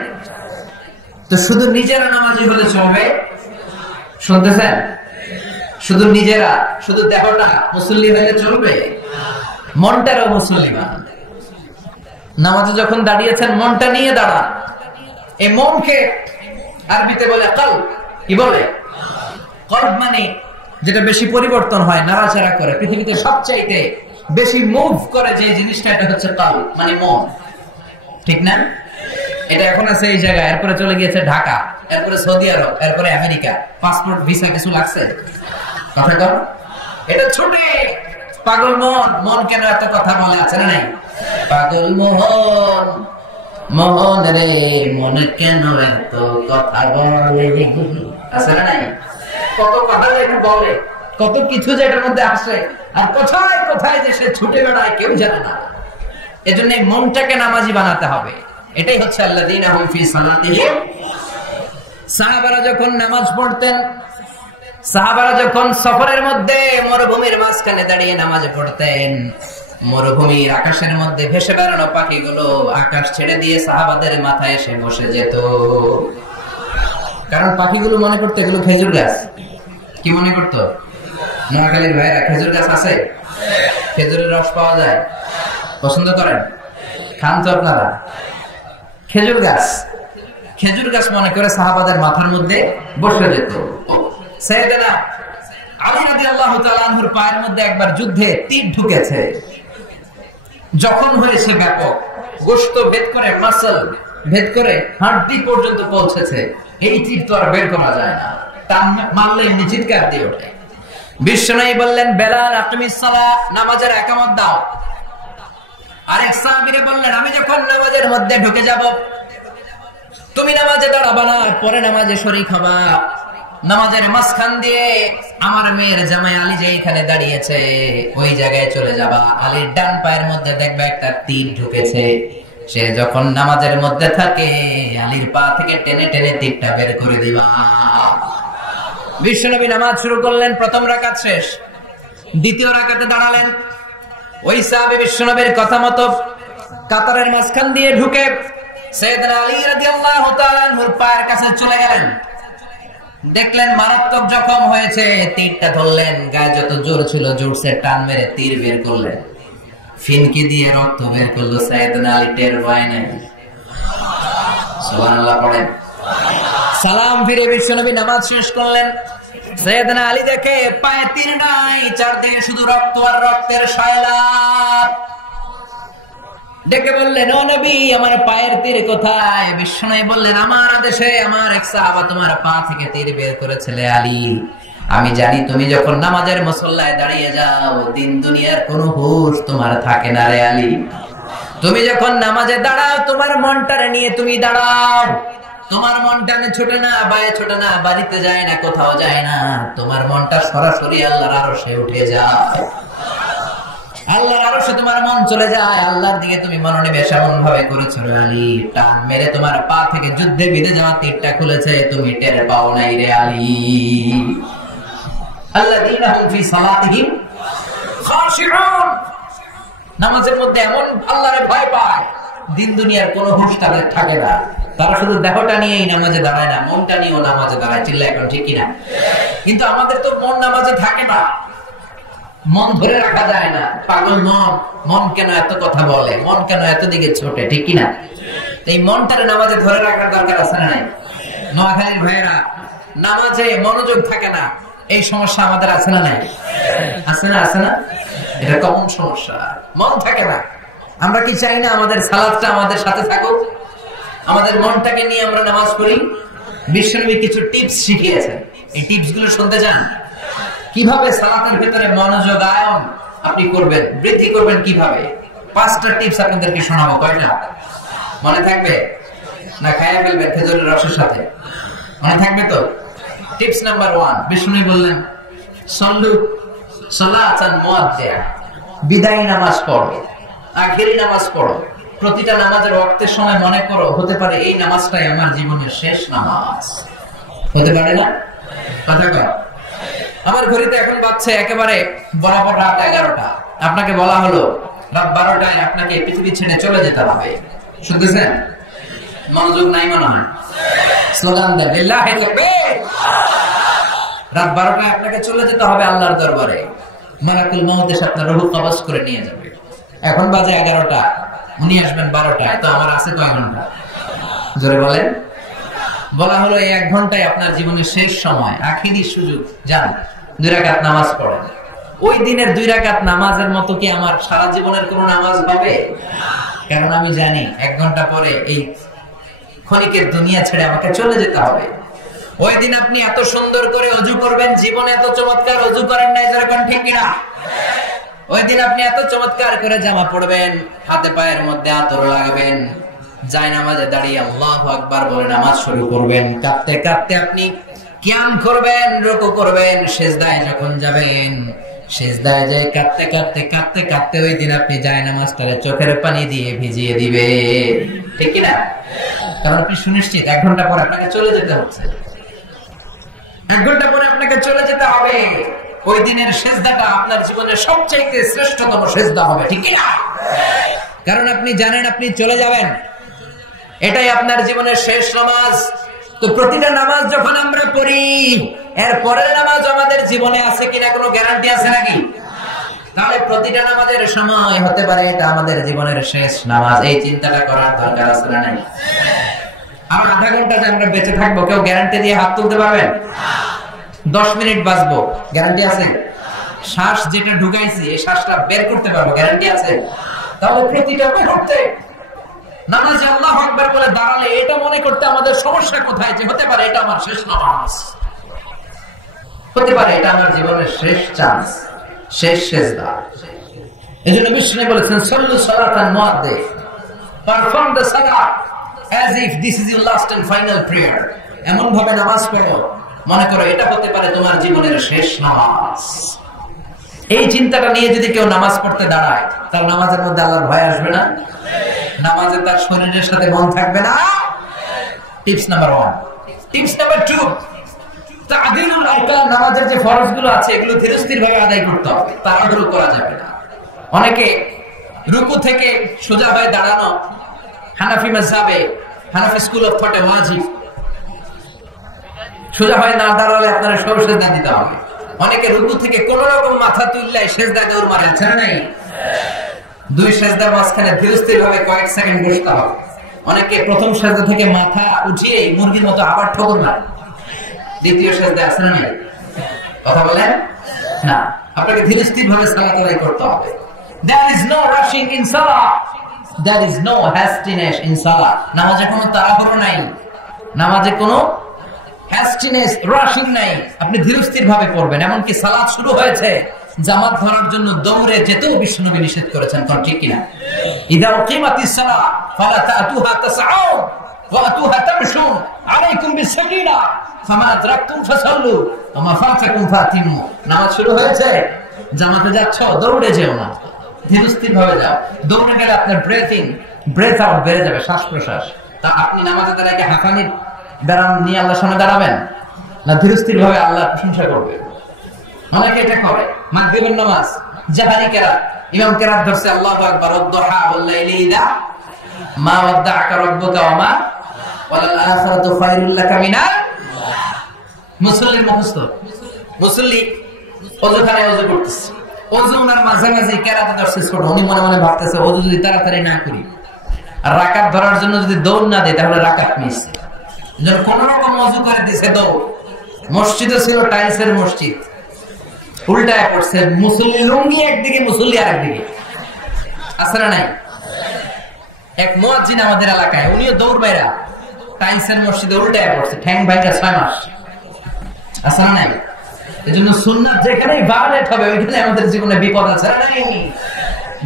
তো শুধু নিজেরা নামাজি হলে চলবে? শুনতেছেন? শুধু নিজেরা, শুধু দেহটা মুসল্লি হলে চলবে? মনটারও মুসল্লি বানান। নামাজে যখন দাঁড়িয়েছেন মনটা নিয়ে দাঁড়ান। এই মনকে আরবিতে বলে কলব। কি বলে? কলব মানে যেটা বেশি পরিবর্তন হয়, নাড়াচাড়া করে, পৃথিবীতে সবচাইতে বেশি মুভ করে যে জিনিসটা, এটা হচ্ছে কলব মানে মন। ঠিক না? এটা এখন আছে এই জায়গায়, এরপরে চলে গিয়েছে ঢাকা, এরপরে সৌদি আরব, এরপরে আমেরিকা। পাসপোর্ট ভিসা কিছু লাগছে? কথা কর। এটা ছোটে পাগল মন। মন কেন এত কথা বলে আছে না নাই? পাগল মোহন, মোহন রে মন কেন এত কথা বলে আছে না নাই? কত কথা যেটা বলে, কত কিছু যেটার মধ্যে আসে, আর কোথায় কোথায় যে সে ছুটে বেড়ায় কেউ জানে না। এজন্য মনটাকে নামাজি বানাতে হবে। এটাই হচ্ছে আল্লাযীনা হুম ফি সালাতিহিম। সাহাবারা যখন নামাজ পড়তেন, সাহাবারা যখন সফরের মধ্যে মরুভূমির মাঝখানে দাঁড়িয়ে নামাজ পড়তেন, মরুভূমির আকাশের মধ্যে ভেসে বেড়ানো পাখিগুলো আকাশ ছেড়ে দিয়ে সাহাবাদের মাথায় এসে বসে যেত। কারণ পাখিগুলো মনে করতো এগুলো খেজুর গাছ। কি মনে করতো? নোয়াখালীর ভাইরা খেজুর গাছ আছে, খেজুরের রস পাওয়া যায়, পছন্দ করেন? খান তো আপনারা? খেজুর গাছ, খেজুর গাছ মনে করে সাহাবাদের মাথার মধ্যে বসে যেত। সাইয়েদনা আলী রাদিয়াল্লাহু তাআলা আনহুর পায়ের মধ্যে একবার যুদ্ধে তীর ঢুকেছে, যখন হয়েছে ব্যাপক, গোশত ভেদ করে, মাসল ভেদ করে হাড়টি পর্যন্ত পৌঁছেছে। এই তীর তো আর বের করা যায় না, তা মারলে এমনি চিৎকার দিয়ে ওঠে। বিশ্বনবী বললেন, বেলাল আকিমিস সালাত, নামাজের ইকামত দাও। আরেক সাহাবীরে বললেন, আমি যখন নামাজের মধ্যে ঢুকে যাব, তুমি নামাজে দাঁড়াবা না, পরে নামাজে শরীক হবা। নামাজের মাঝখান দিয়ে আমার মেয়ের জামাই আলী যে এখানে দাঁড়িয়েছে, ওই জায়গায় চলে যাবা। আলীর ডান পায়ের মধ্যে দেখবে একটা তীর ঢুকেছে। সে যখন নামাজের মধ্যে থাকে, আলীর পা থেকে টেনে টেনে তীরটা বের করে দিবা। বিশ্বনবী নামাজ শুরু করলেন, প্রথম রাকাত শেষ, দ্বিতীয় রাকাতে দাঁড়ালেন। ওই সাহাবী বিশ্বনবীর কথা মতো কাতারের মাঝখান দিয়ে ঢুকে সাইয়েদনা আলী রাদিয়াল্লাহু তাআলা আনহুর পায়ের কাছে চলে গেলেন। দেখলেন মারাত্মক জখম হয়েছে, তীরটা ধরলেন, গায়ে যত জোর ছিল জোরসে টান মেরে তীর বের করলেন। ফিনকি দিয়ে রক্ত বের করলো, সাইয়েদনা আলী টের পায় নাই। সুবহানাল্লাহ পড়েন। সালাম ফিরে বিশ্বনবী নামাজ শেষ করলেন। সাইয়েদনা আলী দেখে পায়ে তীর নাই, চারদিকে শুধু রক্ত আর রক্তের শায়লা। ডেকে বললেন, ও নবী, আমার পায়ের তীর কোথায়? বিশ্বনবী বললেন, আমার আদেশে আমার এক সাহাবা তোমার পা থেকে তীর বের করেছিল আলী। আমি জানি তুমি যখন নামাজের মুসল্লায় দাঁড়িয়ে যাও, দিন দুনিয়ার কোনো হুঁশ তোমার থাকে না রে আলী। তুমি যখন নামাজে দাঁড়াও, তোমার মনটারে নিয়ে তুমি দাঁড়াও। তোমার মনটা ছোটে না, বায়ে ছোটে না, বাড়িতে যায় না, কোথাও যায় না। তোমার মনটা সরাসরি আল্লাহর আরশে উঠে যায়। আল্লাহর আরশে তোমার মন চলে যায়। আল্লাহর দিকে তুমি মনোনিবেশ এমন ভাবে করেছো রে আলী, টান মেরে তোমার পা থেকে যুদ্ধে বিঁধে যাওয়া তীরটা খুলেছে, তুমি টের পাও নাই রে আলী। আল্লাযীনা হুম ফি সালাতিহিম খাশিউন। নামাজের মধ্যে এমন আল্লাহরে ভয় পায়, দিন দুনিয়ার কোনো হুঁশ তাদের থাকে না। তারা শুধু দেহটা নিয়েই নামাজে দাঁড়ায় না, মনটা নিয়েও নামাজে দাঁড়ায়। চিল্লা এখন ঠিক কিনা? কিন্তু আমাদের তো মন নামাজে থাকে না, মন ধরে রাখা যায় না। পাগল মন, মন কেন এত কথা বলে, মন কেন এত দিকে ছোটে, ঠিক কিনা? এই মনটারে নামাজে ধরে রাখার দরকার আছে না নাই? নোয়াখালীর ভাইয়েরা, নামাজে মনোযোগ থাকে না, এই সমস্যা আমাদের আছে না নাই? আছে না? আছে না? এটা কমন সমস্যা, মন থাকে না। আমরা কি চাই না আমাদের সালাতটা আমাদের সাথে থাকুক? আমাদের মনটাকে নিয়ে আমরা নামাজ পড়ি। বিশ্বনবী কিছু টিপস শিখিয়েছেন, এই টিপস গুলো শুনতে চান? কিভাবে সালাতের ভিতরে মনোযোগ আয়ন আপনি করবেন, বৃদ্ধি করবেন কিভাবে? 5টা টিপস আপনাদেরকে শোনাবো। কয়টা মনে থাকবে? না খায়া ফেলবেন খেজুরের রসের সাথে? মনে থাকবে তো? টিপস নাম্বার 1, বিষ্ণু বললেন, সল্লু সালাতান মুআদ্দিয়া, বিদায়ী নামাজ পড়ো, আখেরি নামাজ পড়ো। প্রতিটা নামাজের ওয়াক্তের সময় মনে করো, হতে পারে এই নামাজটাই আমার জীবনের শেষ নামাজ। হতে পারে না? কথা কর। আমার ঘড়িতে এখন বাজছে একেবারে বরাবর রাত 11টা। আপনাকে বলা হলো রাত 12টায় আপনাকে পৃথিবী ছেড়ে চলে যেতে হবে। শুনতেছেন? মনোযোগ নাই মনে হয়। স্লোগান দেন, লিল্লাহি তাকবীর। রাত 12টায় আপনাকে চলে যেতে হবে আল্লাহর দরবারে। মালাকুল মউত এসে আপনার রূহ কবজ করে নিয়ে যাবে। এখন বাজে 11টা, উনি আসবেন 12টায়, তো আমার আছে কয় ঘন্টা? জোরে বলেন। বলা হলো এই 1 ঘন্টায় আপনার জীবনের শেষ সময়, আখিরি সুযোগ। যান 2 রাকাত নামাজ পড়েন। ওই দিনের 2 রাকাত নামাজের মতো কি আমার সারা জীবনের কোন নামাজ হবে? কারণ আমি জানি 1 ঘন্টা পরে এই ক্ষণিকের দুনিয়া ছেড়ে আমাকে চলে যেতে হবে। ওই দিন আপনি এত সুন্দর করে ওযু করবেন, জীবনে এত চমৎকার ওযু করেন নাই, যেরকম ঠিক কিনা? ওই দিন আপনি এত চমৎকার করে জামা পরবেন, হাতে পায়ের মধ্যে আতর লাগাবেন, জায়নামাজে দাঁড়িয়ে আল্লাহু আকবার বলে নামাজ শুরু করবেন। কাঁদতে কাঁদতে আপনি কিয়াম করবেন, রুকু করবেন, সিজদায় যখন যাবেন, সিজদায় যে কাঁদতে কাঁদতে কাঁদতে কাঁদতে ওই দিন আপনি জায়নামাজটারে চোখের পানি দিয়ে ভিজিয়ে দিবেন, ঠিক কিনা? কারণ আপনি সুনিশ্চিত 1 ঘন্টা পরে আপনাকে চলে যেতে হচ্ছে। 1 ঘন্টা পরে আপনাকে চলে যেতে হবে। ওই দিনের সিজদাটা আপনার জীবনের সবচেয়ে শ্রেষ্ঠতম সিজদা হবে, ঠিক কিনা? কারণ আপনি জানেন আপনি চলে যাবেন, এটাই আপনার জীবনের শেষ নামাজ। তো প্রতিটা নামাজ যখন আমরা পড়ি, এর পরের নামাজ আমাদের জীবনে আছে কিনা কোনো গ্যারান্টি আছে নাকি? তাহলে প্রতিটা নামাজের সময় হতে পারে এটা আমাদের জীবনের শেষ নামাজ। এই চিন্তাটা করার দরকার আছে না? নাই। আর আধা ঘন্টা যে আমরা বেঁচে থাকবো, কেউ গ্যারান্টি দিয়ে হাত তুলতে পারবেন? 10 মিনিট বাঁচবো, গ্যারান্টি আছে? শ্বাস যেটা ঢুকাইছি এই শ্বাসটা বের করতে পারবো, গ্যারান্টি আছে? তাহলে প্রতিটা মুহূর্তে নামাজে আল্লাহু আকবার বলে দাঁড়ালে এটা মনে করতে আমাদের সমস্যা কোথায়? যে হতে পারে এটা আমার শেষ নামাজ, হতে পারে এটা আমার জীবনের শেষ চান্স, শেষ সেজদা। এজন্য বিষ্ণু বলেছেন, সাল্লু সালাতান মুআদ্দে, পারফর্ম দ্য সালাত as if this is your last and final prayer। এমন ভাবে নামাজ পড়ো মনে করো এটা হতে পারে তোমার জীবনের শেষ নামাজ। এই চিন্তাটা নিয়ে যদি কেউ নামাজ পড়তে দাঁড়ায়, তার নামাজের মধ্যে আল্লাহর ভয় আসবে না? নামাজে তার শরীরের সাথে মন থাকবে না? Tips number 1। টিপস নাম্বার 2, তা'দীলুল আরকান, নামাজের যে ফরজগুলো আছে এগুলো ধীরস্থির ভাবে আদায় করতে হবে, তাড়াহুড়ো করা যাবে না। অনেকে রুকু থেকে সোজা হয়ে দাঁড়ানো হানাফি মাযহাবে, হানাফি স্কুল অফ থটে ওয়াজিব। সোজা হয়ে না দাঁড়ালে আপনারা সব সিজদা দিতে হবে। অনেকে রুকু থেকে কোন রকম মাথা তুললে সিজদা দৌড় মারে, আছে না নাই? 2 সিজদার মাঝখানে ধীরস্থির ভাবে কয়েক সেকেন্ড বসতে হবে। অনেকে প্রথম সিজদা থেকে মাথা উঠিয়ে মুরগির মতো আবার ঠোকর মারে, দ্বিতীয় সিজদা, আছে না নাই? কথা বলেন না। আপনাকে ধীরস্থির ভাবে সালাত আদায় করতে হবে। There is no rushing in salah, there is no hastiness in salah। নামাজে কোনো তাড়াহুড়ো নাই, নামাজে কোনো hastiness, rushing নাই। আপনি ধীরস্থির ভাবে পড়বেন। এমনকি সালাত শুরু হয়েছে, জামাত ধরার জন্য দৌড়ে যেতেও বিশ্বনবী নিষেধ করেছেন, কোন ঠিক কিনা? ইদা উকিমাতিস সালাহ ফালা তাতুহা তাসআউন ওয়া আতুহা তামশুন আলাইকুম বিসসাকিনা ফামা আদরাকতুম ফাসাল্লু ওয়া মা ফাতাকুম ফাতিমু। নামাজ শুরু হয়েছে, জামাতে যাচ্ছ, দৌড়ে যেও না, ধীরস্থির ভাবে যাও। দৌড়ে গেলে আপনার ব্রেথ আউট বেড়ে যাবে, শ্বাস প্রশ্বাস। তা আপনি নামাজে দাঁড়ায় হাঁকানির ব্যারাম নিয়ে আল্লাহর সামনে দাঁড়াবেন না ধীরস্থির ভাবে আল্লাহর প্রশংসা করবেন? অনেকে এটা করে। মাগরিবের নামাজ জাহরি কেরাত, ইমাম কেরাত ধরছে আল্লাহু আকবার, ওয়াদ-দুহা ওয়াল-লাইলি ইযা মা ওয়াদ্দাআকা রাব্বুকা ওয়া মা ওয়ালাল আখিরাতু খায়রুল লাকা মিনাল। মুসল্লির মুখস্থ, মুসল্লি ওযুখানে ওযু করতেছে, ওযু ওনার মাঝামাঝি কেরাত ধরছে ছোট, উনি মনে মনে ভাবতেছে ওযু যদি তাড়াতাড়ি না করি আর রাকাত ধরার জন্য যদি দৌড় না দেয় তাহলে রাকাত মিস। যখন কোন রকম ওযু করে দিছে দৌড়, মসজিদে ছিল টাইলসের মসজিদ, উল্টায় পড়ছে, মুসল্লি লুঙ্গি একদিকে, মুসল্লি আরেকদিকে, আছে না নাই? এক মুয়াজ্জিন আমাদের এলাকায়, উনিও দৌড় বাইরা টাইলসের মসজিদে উল্টায় পড়ছে, ঠ্যাং ভাঙা 6 মাস, আছে না নাই? এজন্য সুন্নাত যেখানেই ভায়োলেট হবে ওইখানে আমাদের জীবনে বিপদ আছে না নাই?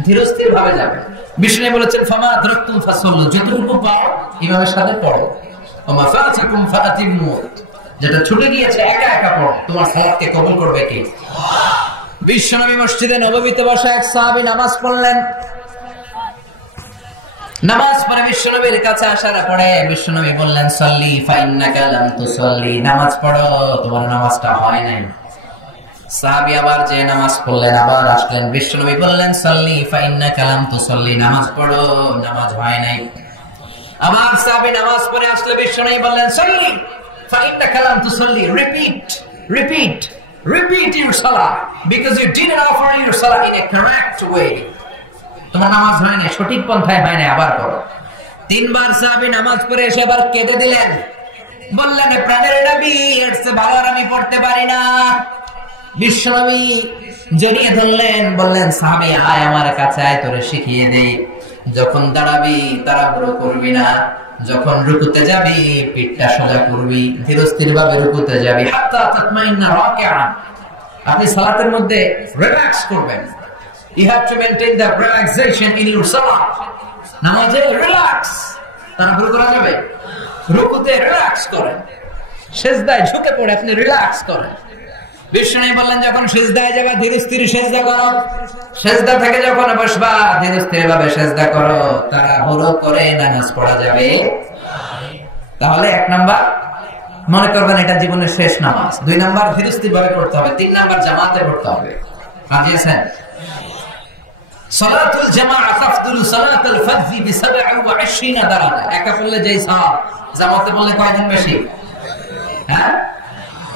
ধীরস্থির ভাবে যাবে। বিষ্ণু বলেছেন, ফামা আদরাকতুম ফাসাল্লু, যতটুকু পাও ইমামের সাথে পড়ো, ওয়া মা ফাতাকুম ফাতিমু, যেটা ছুটে গিয়েছে একা একা পড়ো, তোমার সালাতকে কবুল করবে কে? বিশ্বনবী মসজিদে নববীতে বসে এক সাহাবী নামাজ পড়লেন। নামাজ পড়ে বিশ্বনবীর কাছে আসার পরে বিশ্বনবী বললেন, সাল্লি ফা ইন্নাকা লাম তুসাল্লি, নামাজ পড়ো, তোমার নামাজটা হয় নাই। সাহাবী আবার যে নামাজ পড়লেন, আবার আসলেন, বিশ্বনবী বললেন সাল্লি ফাইন্নাকা লাম তুসাল্লি, নামাজ পড়ো, নামাজ হয় নাই। আবার সাহাবী নামাজ পড়ে আসলে বিশ্বনবী বললেন সাল্লি ফাইন্নাকা লাম তুসাল্লি, repeat your salah because you didn't offer your salah in a correct way. তোমার নামাজ হয় না, সঠিক পন্থায় হয় না, আবার পড়ো। তিনবার সাহাবী নামাজ পড়ে এসে আবার কেঁদে দিলেন, বললেন প্রাণের নবী, এর চেয়ে ভালো আর আমি পড়তে পারি না। বিশ্বনবী জড়িয়ে ধরলেন, বললেন সাহাবী আয় আমার কাছে আয়, তোরে শিখিয়ে দেই। যখন দাঁড়াবি তাড়াহুড়ো করবি না, যখন রুকুতে যাবি পিঠটা সোজা করবি, ধীরস্থির ভাবে রুকুতে যাবি। হাত্তা তাতমাইন্না রাকিআন, আপনি সালাতের মধ্যে রিল্যাক্স করবেন। You have to maintain the relaxation in your salah. নামাজে রিল্যাক্স, তাড়াহুড়ো করা যাবে? রুকুতে রিল্যাক্স করেন, সিজদায় ঝুঁকে পড়ে আপনি রিল্যাক্স করেন। বিষ্ণু বললেন যখন সিজদায় যাবে ধীরস্থির সিজদা করো, সিজদা থেকে যখন বসবা ধীরস্থির ভাবে সিজদা করো, তাড়াহুড়ো করে নামাজ পড়া যাবে। তাহলে 1 নাম্বার মনে করবেন এটা জীবনের শেষ নামাজ, 2 নাম্বার ধীরস্থির ভাবে পড়তে হবে, 3 নাম্বার জামাতে পড়তে হবে। রাজি আছেন? সালাতুল জামাআহ তাফদুলু সালাতুল ফাজর বি 27 দারাজা। একা পড়লে যেই সওয়াব, জামাতে পড়লে কয় গুণ বেশি? হ্যাঁ,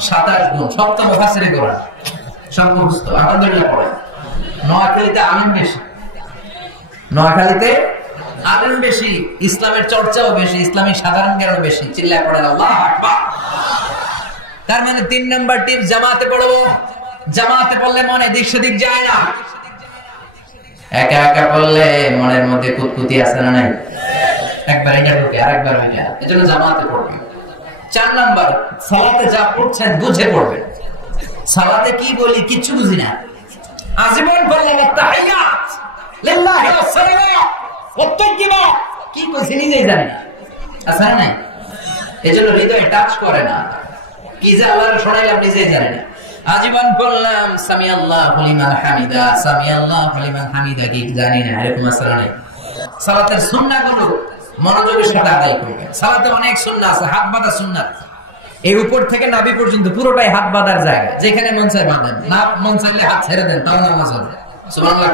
27 গুণ। সপ্তম মুফাসসিরে কোরআন সব মুখস্থ, আলহামদুলিল্লাহ পড়ে। নোয়াখালীতে আলেম বেশি, নোয়াখালীতে আলেম বেশি, ইসলামের চর্চাও বেশি, ইসলামিক সাধারণ জ্ঞানও বেশি। চিল্লায় পড়েন আল্লাহু আকবার। তার মানে 3 নাম্বার টিপস, জামাতে পড়বো। জামাতে পড়লে মনে দিক সেদিক যায় না। একা একা পড়লে মনের মধ্যে কুতকুতি আছে না নাই? একবার এটা ঢুকে আরেকবার ওইটা, এজন্য জামাতে পড়বে। 4 নাম্বার, সালাতে যা পড়ছেন বুঝে পড়বেন। সালাতে কি বলি কিচ্ছু বুঝি না, আজীবন বললেন তাহিয়াত লিল্লাহি ওয়া সালাওয়াত ওয়া তাইয়্যিবাত, কি কইছি নিজেই জানি না, আছে না? এজন্য হৃদয়ে টাচ করে না, কি যে আল্লাহর শোনাইলাম নিজেই জানি না। আজীবন বললাম সামি আল্লাহু লিমান হামিদা, সামি আল্লাহু লিমান হামিদা কি জানি না, এরকম আসলে নাই। সালাতের সুন্নাহগুলো মনোযোগের সাথে আদায় করবেন। সালাতে অনেক সুন্নাহ আছে, হাত বাঁধা সুন্নাহ। এই উপর থেকে নাভি পর্যন্ত পুরোটাই হাত বাঁধার জায়গা, যেখানে মন চায় বাঁধেন, না মন চাইলে হাত ছেড়ে দেন, তাও নামাজ হবে। সুবহানাল্লাহ।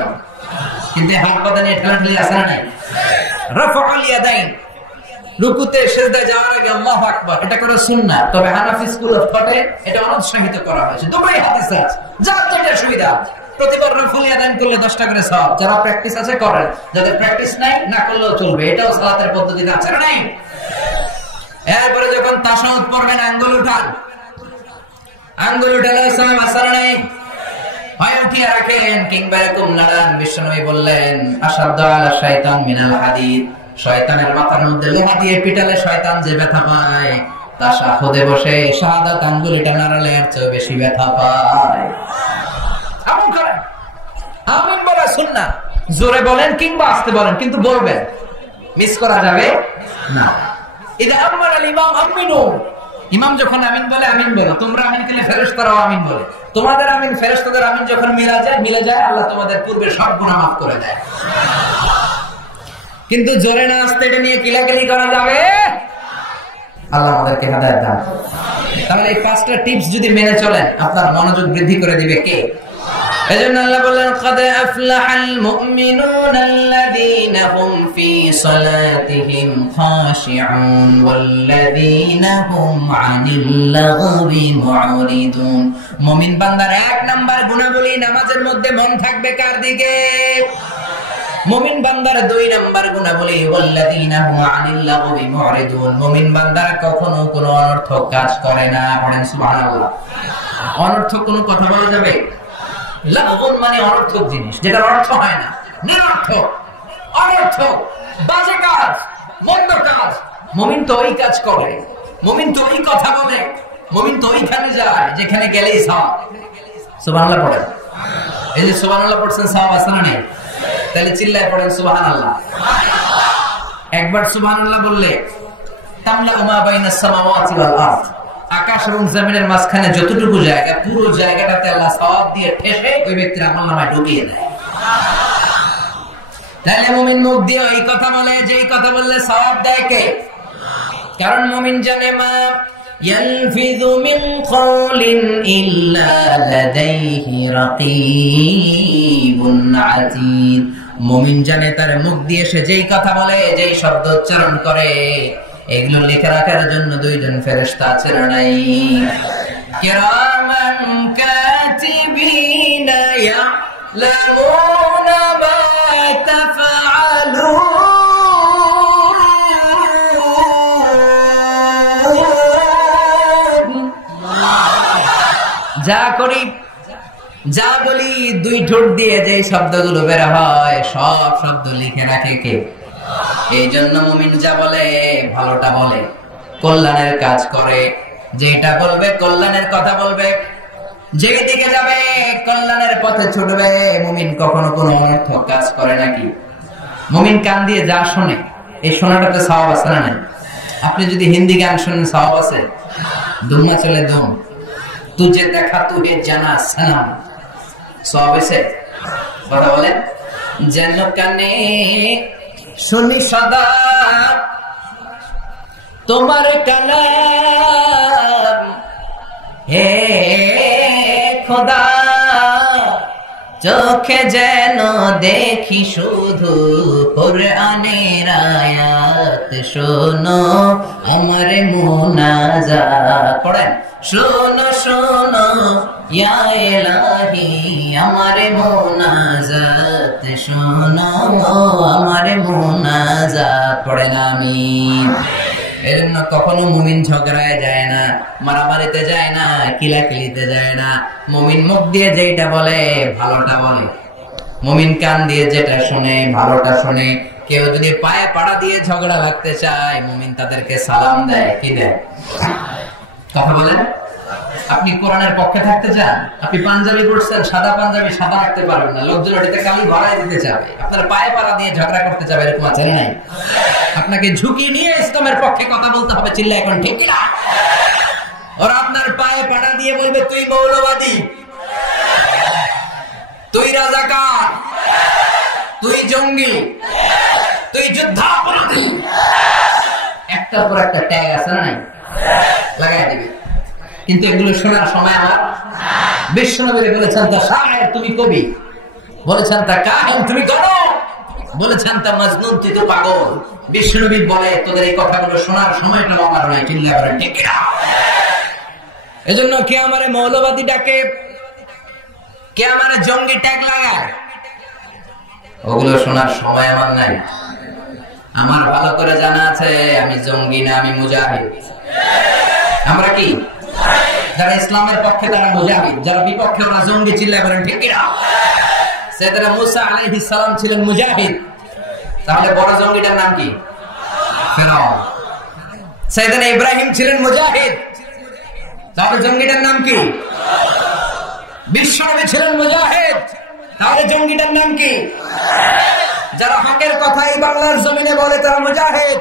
কিন্তু হাত বাঁধা নিয়ে ঠেলাঠেলি আছে না নাই? রাফউল ইয়াদাইন, রুকুতে সিজদায় যাওয়ার আগে আল্লাহু আকবার, এটা করে সুন্নাহ। তবে হানাফি স্কুল অফ থটে এটা অনুৎসাহিত করা হয়েছে। দুটোই হাদিসে আছে, যার যেটা সুবিধা। প্রতিবার রাফউল ইয়াদাইন করলে 10টা করে সওয়াব। যারা প্র্যাকটিস আছে করেন, যাদের প্র্যাকটিস নাই না করলেও চলবে, এটাও সালাতের পদ্ধতিতে আছে না নাই? এরপরে যখন তাশাহুদ পড়বেন আঙ্গুল উঠান, আঙ্গুল উঠালে সালাম আসর নাই, হয় উঠিয়ে রাখেন কিংবা এরকম নাড়ান। বিশ্বনবী বললেন আশাদ্দু আলা শাইতান মিনাল হাদিদ, শয়তানের মাথার মধ্যে লোহা দিয়ে পিটালে শয়তান যে ব্যথা পায়, তাশাহুদে বসে শাহাদাত আঙ্গুলটা নাড়ালে এর চেয়ে বেশি ব্যথা পায়। আমল করেন, আমিন বলা সুন্নাহ। জোরে বলেন কিংবা আস্তে বলেন, কিন্তু বলবেন, মিস করা যাবে না। ইদা আমারা আল ইমাম আমিনু, ইমাম যখন আমিন বলে আমিন বলো, তোমরা আমিন বলে ফেরেশতারাও আমিন বলে। তোমাদের আমিন ফেরেশতাদের আমিন যখন মিলে যায় আল্লাহ তোমাদের পূর্বের সব গুনাহ মাফ করে দেয়। কিন্তু জোরে না আস্তে এটা নিয়ে কিলাকিলি করা যাবে? আল্লাহ আমাদেরকে হেদায়েত দান। তাহলে এই 5টা টিপস যদি মেনে চলেন, আপনার মনোযোগ বৃদ্ধি করে দিবে কে? এজন্য আল্লাহ বললেন قد أفلح المؤمنون الذين هم في صلاتهم خاشعون والذين هم عن اللغو معرضون। মুমিন বান্দার 1 নাম্বার গুণাবলী, নামাজের মধ্যে মন থাকবে কার দিকে? মুমিন বান্দার 2 নাম্বার গুণাবলী ওয়াল্লাযীনা হুম আনিল লাগবি মুরিদুন, মুমিন বান্দারা কখনো কোনো অনর্থক কাজ করে না। পড়েন সুবহানাল্লাহ। অনর্থক কোনো কথা বলা যাবে? লাগবুন মানে অনর্থক জিনিস, যেটার অর্থ হয় না, নিরর্থক, অনর্থক, বাজে কাজ, মন্দ কাজ। মুমিন তো ওই কাজ করে, মুমিন তো ওই কথা বলে, মুমিন তো ওইখানে যায় যেখানে গেলেই সওয়াব। সুবহানাল্লাহ পড়েন। এই যে সুবহানাল্লাহ পড়ছেন, সওয়াব আছে না নেই? তাহলে চিল্লায় পড়েন সুবহানাল্লাহ। একবার সুবহানাল্লাহ বললে তামলা মা বাইনাস সামাওয়াতি ওয়াল আরদ, আকাশ এবং জমিনের মাঝখানে যতটুকু জায়গা, পুরো জায়গাটাতে আল্লাহ সওয়াব দিয়ে ঠেসে ওই ব্যক্তির আমলনামায় ঢুকিয়ে দেয়। তাহলে মুমিন মুখ দিয়ে এই কথা বলে, যেই কথা বললে সওয়াব দেয় কে? কারণ মুমিন জানে মা يلفظ من قول إلا لديه رقيب عتيد। মুমিন জানে তার মুখ দিয়ে সে যেই কথা বলে, যেই শব্দ উচ্চারণ করে, এগুলো লিখে রাখার জন্য দুইজন ফেরেশতা আছে না নাই? কিরামান কাতিবিনা ইয়ালামুনা মা তাফআলুন। যা করি যা বলি দুই ঠোঁট দিয়ে যে শব্দগুলো বের হয় সব শব্দ লিখে রাখে কে? এই জন্য মুমিন যা বলে ভালোটা বলে, কল্যাণের কাজ করে, যেটা বলবে কল্যাণের কথা বলবে, যেই দিকে যাবে কল্যাণের পথে ছুটবে। মুমিন কখনো কোনো অনর্থক কাজ করে নাকি? মুমিন কান দিয়ে যা শোনে, এই শোনাটাতে সওয়াব আছে না নাই? আপনি যদি হিন্দি গান শোনেন সওয়াব আছে? দুম্মা চলে দুম, তুঝে দেখা তুহে জানা সালাম, সওয়াব আছে? কথা বলেন। যেন কানে শুনি সদা তোমার কালাম, হে খোদা চোখে যেন দেখি শুধু কুরআনের আয়াত, শোনো আমার মুনাজাত। পড়েন, শোনো শোনো ইয়া ইলাহি আমার মুনাজাত, শোনো আমার মুনাজাত। পড়েন আমিন। এজন্য কখনো মুমিন ঝগড়ায় যায় না, মারামারিতে যায় না, কিলাকিলিতে যায় না। মুমিন মুখ দিয়ে যেটা বলে ভালোটা বলে, মুমিন কান দিয়ে যেটা শুনে ভালোটা শুনে। কেউ যদি পায়ে পাড়া দিয়ে ঝগড়া লাগতে চায়, মুমিন তাদেরকে সালাম দেয়, কি দেয়? কথা বলেন। আপনি কোরআনের পক্ষে থাকতে চান, আপনি পাঞ্জাবি পড়ছেন, সাদা পাঞ্জাবি সাদা রাখতে পারবেন না, লোকজন ওটাতে কালি ভরাই দিতে চাবে, আপনার পায়ে পাড়া দিয়ে ঝগড়া করতে চাবে, এরকম আছে নাই? আপনাকে ঝুঁকি নিয়ে ইসলামের পক্ষে কথা বলতে হবে, চিল্লা এখন ঠিক না? ওরা আপনার পায়ে পাড়া দিয়ে বলবে তুই মৌলবাদী, তুই রাজাকার, তুই জঙ্গি, তুই যুদ্ধাপরাধী, একটার পর একটা ট্যাগ আছে না নাই? লাগাই দিবে। কিন্তু এগুলো শোনার সময় আমার বিশ্বনবী বলেছেন তা শায়ের তুমি কবি, বলেছেন তা কাহিন তুমি গণক, বলেছেন তা মাজনুন তুই তো পাগল। বিশ্বনবী বলে তোদের এই কথাগুলো শোনার সময়টা আমার নাই, চিল্লা করে ঠিক না? এজন্য কে আমারে মৌলবাদী ডাকে, কে আমারে জঙ্গি ট্যাগ লাগায়, ওগুলো শোনার সময় আমার নাই। আমার ভালো করে জানা আছে আমি জঙ্গি না, আমি মুজাহিদ। আমরা কি? যারা ইসলামের পক্ষে তারা মুজাহিদ, যারা বিপক্ষে ওরা জঙ্গি, চিল্লা করেন ঠিক কিনা? সাইয়েদনা মুসা আলাইহিস সালাম ছিলেন মুজাহিদ, তাহলে বড় জঙ্গিটার নাম কি? ফিরআউন। সাইয়েদনা ইব্রাহিম ছিলেন মুজাহিদ, তাহলে জঙ্গিটার নাম কি? বিশ্বনবী ছিলেন মুজাহিদ, তাহলে জঙ্গিটার নাম কি? যারা হকের কথা এই বাংলার জমিনে বলে তারা মুজাহিদ।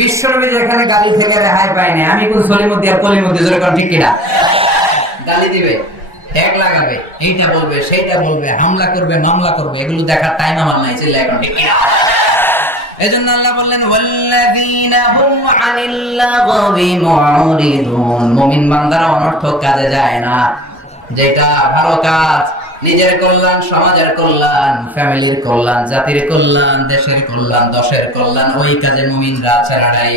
বিশ্বনবী যেখানে গালি থেকে রেহাই পায়নি, আমি কোন সলিমুদ্দিন আর কলিমুদ্দিন জোরে কোন ঠিক কিনা? গালি দিবে, ট্যাগ লাগাবে, এইটা বলবে সেইটা বলবে, হামলা করবে মামলা করবে, এগুলো দেখার টাইম আমার নাই, চিল্লা এখন ঠিক কিনা? এজন্য আল্লাহ বললেন ওয়াল্লাযীনা হুম আনিল লাগবি মুরিদুন। মুমিন বান্দারা অনর্থক কাজে যায় না, যেটা ভালো কাজ, নিজের কল্যাণ, সমাজের কল্যাণ, ফ্যামিলির কল্যাণ, জাতির কল্যাণ, দেশের কল্যাণ, দশের কল্যাণ, ওই কাজে মুমিনরা ছাড়া নাই।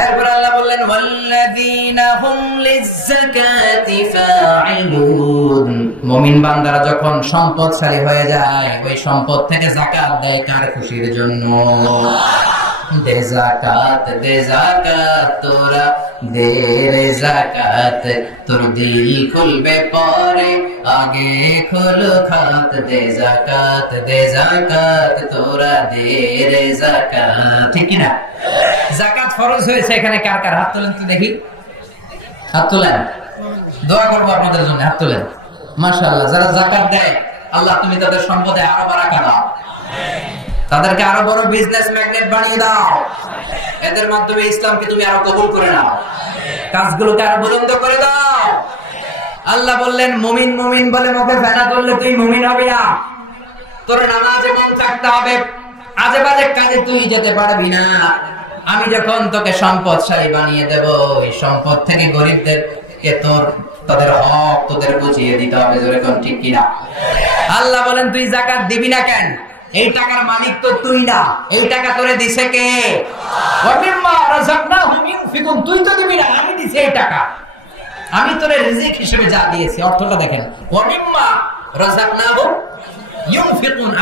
এরপর আল্লাহ বললেন ওয়াল্লাযীনা হুম লিয-যাকাতি ফাঈলুন। মুমিন বান্দারা যখন সম্পদশালী হয়ে যায়, ওই সম্পদ থেকে যাকাত দেয় কার খুশির জন্য? দে যাকাত, দে যাকাত তোরা দে রে যাকাত, তোর দিল খুলবে পরে আগে খোল খাত। দে যাকাত, দে যাকাত তোরা দে রে যাকাত। ঠিক না? যাকাত ফরজ হয়েছে এখানে কার কার? হাত তোলেন তো দেখি, হাত তোলেন, দোয়া করবো আপনাদের জন্য, হাত তোলেন। মাশাআল্লাহ, যারা যাকাত দেয় আল্লাহ তুমি তাদের সম্পদে আরো বারাকা দাও, তাদেরকে আরো বড় বিজনেস ম্যাগনেট বানিয়ে দাও, এদের মাধ্যমে ইসলামকে তুমি আরো কবুল করে নাও, কাজগুলোকে আরো বুলন্দ করে দাও। আল্লাহ বললেন মুমিন মুমিন বলে মুখে ফেনা করলে তুই মুমিন হবি না, তোর নামাজে মন থাকতে হবে, আজে বাজে কাজে তুই যেতে পারবি না। আমি যখন তোকে সম্পদশালী বানিয়ে দেব, ওই সম্পদ থেকে গরিবদেরকে তাদের হক তোদের বুঝিয়ে দিতে হবে। জোরে কোন ঠিক কিনা? আল্লাহ বলেন তুই যাকাত দিবি না কেন? এই টাকার মালিক তো তুই না, এই টাকা তোরে দিছে কে? তুই তো দিবি না, আমি দিছি এই টাকা। আমি তোরে রিজিক হিসেবে যা দিয়েছি, অর্থটা দেখেন,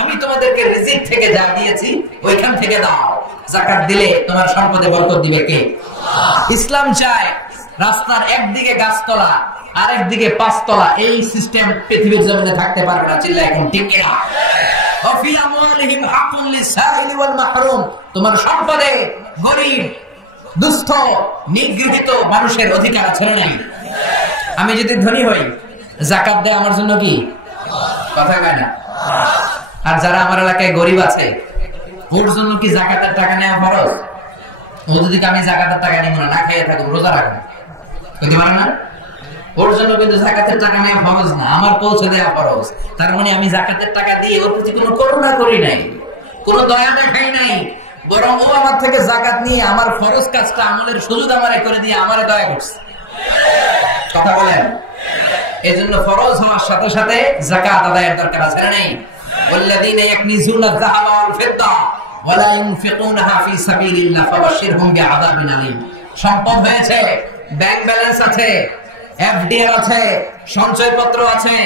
আমি তোমাদেরকে রিজিক থেকে যা দিয়েছি ওইখান থেকে দাও। যাকাত দিলে তোমার সম্পদে বরকত দিবে কে? ইসলাম চায় রাস্তার একদিকে গাছতলা আর একদিকে পাঁচতলা, এই সিস্টেম পৃথিবীর জমিনে থাকতে পারবে না। চিল্লায় এখন ঠিক কিনা? তোমার সম্পদে গরিব, দুস্থ, নিগৃহীত মানুষের অধিকার আছে না? আমি যদি ধনী হই, যাকাত দেয় আমার জন্য কি কথা কয় না? আর যারা আমার এলাকায় গরিব আছে, ওর জন্য কি যাকাতের টাকা নেওয়া ফরজ? ও যদি আমি যাকাতের টাকা নিব না, না খেয়ে থাকবো, রোজা রাখবো, বুঝতে পারো না? ওর জন্য কিন্তু যাকাতের টাকা নেওয়া ফরজ না, আমার পৌঁছে দেওয়া ফরজ। তার মানে আমি যাকাতের টাকা দিয়ে ওর প্রতি কোনো করুণা করি নাই, কোনো দয়া দেখাই নাই, বরং ও আমার থেকে যাকাত নিয়ে আমার ফরজ কাজটা আমলের সুযোগ আমারে করে দিয়ে আমারে দয়া করছে। কথা বলেন? এই জন্য ফরজ হওয়ার সাথে সাথে যাকাত আদায়ের দরকার আছে না নেই? والذين يكنزون الذهب والفضة ولا ينفقونها في سبيل الله فبشرهم بعذاب أليم। সম্পদ হয়েছে, ব্যাংক ব্যালেন্স আছে, এফডিআর আছে, সঞ্চয়পত্র আছে,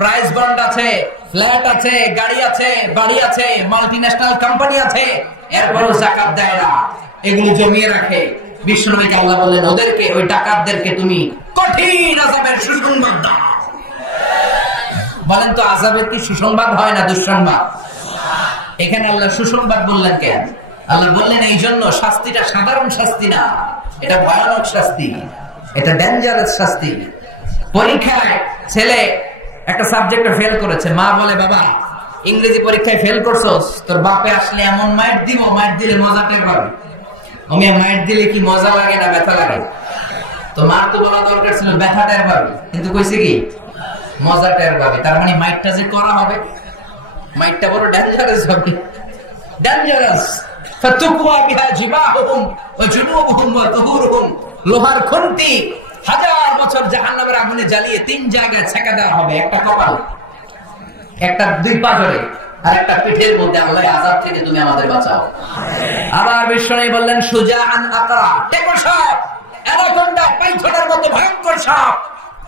প্রাইস বন্ড আছে, ফ্ল্যাট আছে, গাড়ি আছে, বাড়ি আছে, মাল্টিন্যাশনাল কোম্পানি আছে, এরপরও যাকাত দেয় না, এগুলো জমিয়ে রাখে। বিশ্বনবী আল্লাহ বললেন ওদেরকে, ওই ডাকাতদেরকে তুমি কঠিন আযাবের সুসংবাদ দাও। বলেন তো আযাবের কি সুসংবাদ হয় না দুঃসংবাদ? এখানে আল্লাহ সুসংবাদ বললেন কেন? আল্লাহ বললেন এই জন্য শাস্তিটা সাধারণ শাস্তি না, এটা ভয়ানক শাস্তি, এটা ডেঞ্জারাস শাস্তি। পরীক্ষায় ছেলে একটা সাবজেক্টে ফেল করেছে, মা বলে বাবা ইংরেজি পরীক্ষায় ফেল করছস, তোর বাপে আসলে এমন মাইর দিব, মাইর দিলে মজাটাই পাবে। আমি মাইর দিলে কি মজা লাগে না ব্যথা লাগে? তো মার তো বলা দরকার ছিল ব্যথাটার পাবে, কিন্তু কইছে কি মজাটার পাবে। তার মানে মাইরটা যে করা হবে, মাইরটা বড় ডেঞ্জারাস হবে, ডেঞ্জারাস। ফাতুকওয়া বিহা জিবাহুম ওয়া জুনুবুহুম ওয়া তুহুরুহুম, লোহার খুন্তি 1000 বছর জাহান্নামের আগুনে জ্বালিয়ে 3 জায়গায় ছেঁকা দেওয়া হবে, একটা কপাল, একটা দুই পাজরে, আর একটা পিঠের মধ্যে। আল্লাহ আযাব থেকে তুমি আমাদের বাঁচাও। আবার বিশ্বনবী বললেন সুজাআন আকরা, টেকো সাপ, অ্যানাকোন্ডা, পাইথনের মতো ভয়ঙ্কর সাপ,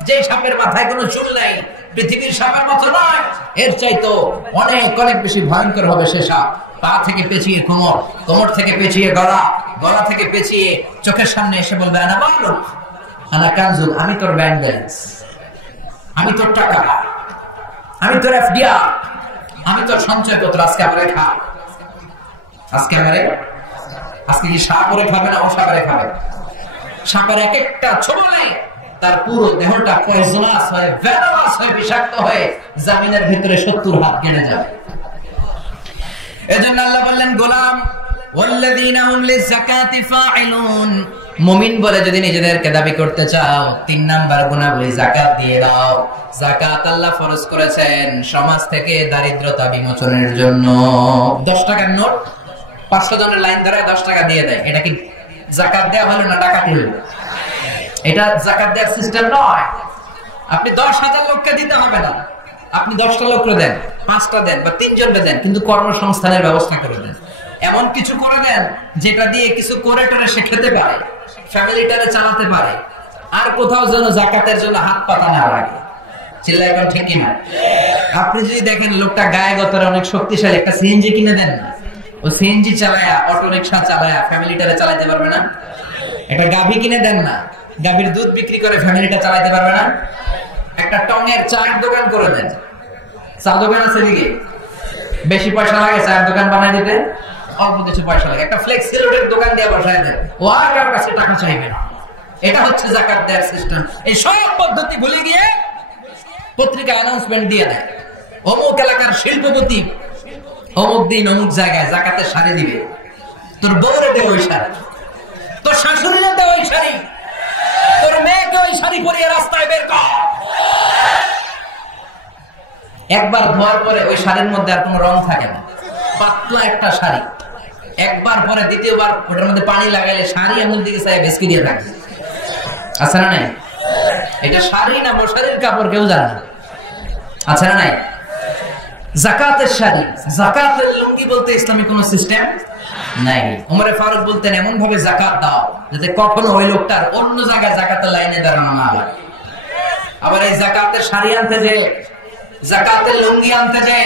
যে সাপের মাথায় কোনো চুল নাই, পৃথিবীর সাপের মতো নয়, এর চাইতো অনেক অনেক বেশি ভয়ঙ্কর হবে সে সাপ। পা থেকে পেঁচিয়ে কোমর, কোমর থেকে পেঁচিয়ে গলা, গলা থেকে পেঁচিয়ে চোখের সামনে এসে বলবে আনা মামলুক আনা কানজুল, আমি তোর ব্যাংক ব্যালেন্স, আমি তোর টাকা, আমি তোর এফডিআর, আমি তোর সঞ্চয়পত্র, আজকে আমারে খা, আজকে আমারে, আজকে কি সাপ করে খাবে না ও সাপারে খাবে? সাপের এক একটা ছোবলে তার পুরো দেহটা পয়জনাস হয়ে, ভেনামাস হয়ে, বিষাক্ত হয়ে জমিনের ভিতরে 70 হাত কেটে যাবে। এজন্য আল্লাহ বললেন গোলাম ওয়াল্লাযীনা হুম লিযাকাতি ফাঈলুন, মুমিন বলে যদি নিজেদেরকে দাবি করতে চাও, 3 নাম্বার গুনাহগুলি যাকাত দিয়ে দাও। যাকাত আল্লাহ ফরজ করেছেন সমাজ থেকে দারিদ্রতা বিমোচনের জন্য। 10 টাকার নোট 500 জনের লাইন ধরে 10 টাকা দিয়ে দেয়, এটা কি যাকাত দেওয়া হলো না ডাকাতি হলো? এটা যাকাত দেওয়ার সিস্টেম নয়। আপনি 10,000 লোককে দিতে হবে না, আপনি 10টা লোককে দেন, 5টা দেন বা 3 জনকে দেন, কিন্তু কর্মসংস্থানের ব্যবস্থা করে দেন। এমন কিছু করে দেন যেটা দিয়ে কিছু করে টরে সে খেতে পারে, ফ্যামিলিটারে চালাতে পারে, আর কোথাও যেন যাকাতের জন্য হাত পাতা না লাগে। চিল্লায় এখন ঠিক কিনা? আপনি যদি দেখেন লোকটা গায়ে গতরে অনেক শক্তিশালী, একটা সিএনজি কিনে দেন না, ও সিএনজি চালায়া, অটো রিকশা চালায়া ফ্যামিলিটারে চালাতে পারবে না। একটা গাভী কিনে দেন না, গাভীর দুধ বিক্রি করে ফ্যামিলিটা চালাতে পারবে না। একটা টঙের চায়ের দোকান করে দেন, চা দোকান আছে দিকে, বেশি পয়সা লাগে চায়ের দোকান বানাই দিতে, অল্প কিছু পয়সা লাগে, একটা ফ্লেক্সি লোডের দোকান দিয়ে বসায় দেন, ও আর কারোর কাছে টাকা চাইবে না। এটা হচ্ছে যাকাত দেওয়ার সিস্টেম। এই সব পদ্ধতি ভুলে গিয়ে পত্রিকা অ্যানাউন্সমেন্ট দিয়ে দেয়, অমুক এলাকার শিল্পপতি অমুক দিন অমুক জায়গায় যাকাতের শাড়ি দিবে, তোর বউরে দে ওই শাড়ি, তোর শাশুড়িরে দে ওই শাড়ি, তোর মেয়েকে ওই শাড়ি পরিয়ে রাস্তায় বের কর। একবার ধোয়ার পরে ওই শাড়ির মধ্যে আর কোনো রং থাকে না, পাতলা একটা শাড়ি, একবার পরে দ্বিতীয়বার ওটার মধ্যে পানি লাগাইলে শাড়ি আঙুল দিকে চাই ভেসকি দিয়ে থাকে, আছে না নাই? এটা শাড়ি না মশারির কাপড় কেউ জানে না, আছে না নাই? যাকাতের শাড়ি, যাকাতের লুঙ্গি বলতে ইসলামী কোন সিস্টেম নাই। ওমরে ফারুক বলতেন এমন ভাবে যাকাত দাও যাতে কখনো ওই লোকটার অন্য জায়গায় যাকাতের লাইনে দাঁড়ানো না হয়। আবার এই যাকাতের শাড়ি আনতে যে, যাকাতের লুঙ্গি আনতে যে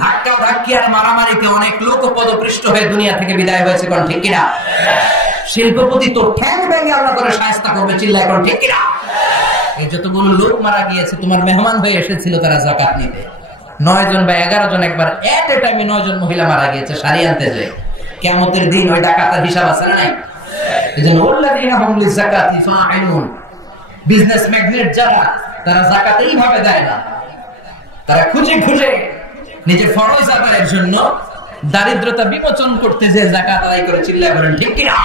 ধাক্কা ধাক্কি আর মারামারিতে অনেক লোক পদপৃষ্ট হয়ে দুনিয়া থেকে বিদায় হয়েছে, কোন ঠিক কিনা? শিল্পপতি তো ঠ্যাং ভেঙে আল্লাহ করে শায়েস্তা করবে, চিল্লায় কোন ঠিক কিনা? এই যতগুলো লোক মারা গিয়েছে তোমার মেহমান হয়ে এসেছিল তারা যাকাত নিতে, 9 জন বা 11 জন একবার এট এ টাইমে 9 জন মহিলা মারা গিয়েছে শাড়ি আনতে যে। কিয়ামতের দিন ওই ডাকাতের হিসাব আছে না নাই? এজন্য ওয়াল্লাযিনা হুম লিযাকাতি ফাআইলুন, বিজনেস ম্যাগনেট যারা তারা যাকাত এইভাবে দেয় না, তারা খুঁজে খুঁজে নিজের ফরজ আদায়ের জন্য দারিদ্রতা বিমোচন করতে যে যাকাত আদায় করে, চিল্লায় বলেন ঠিক কিনা?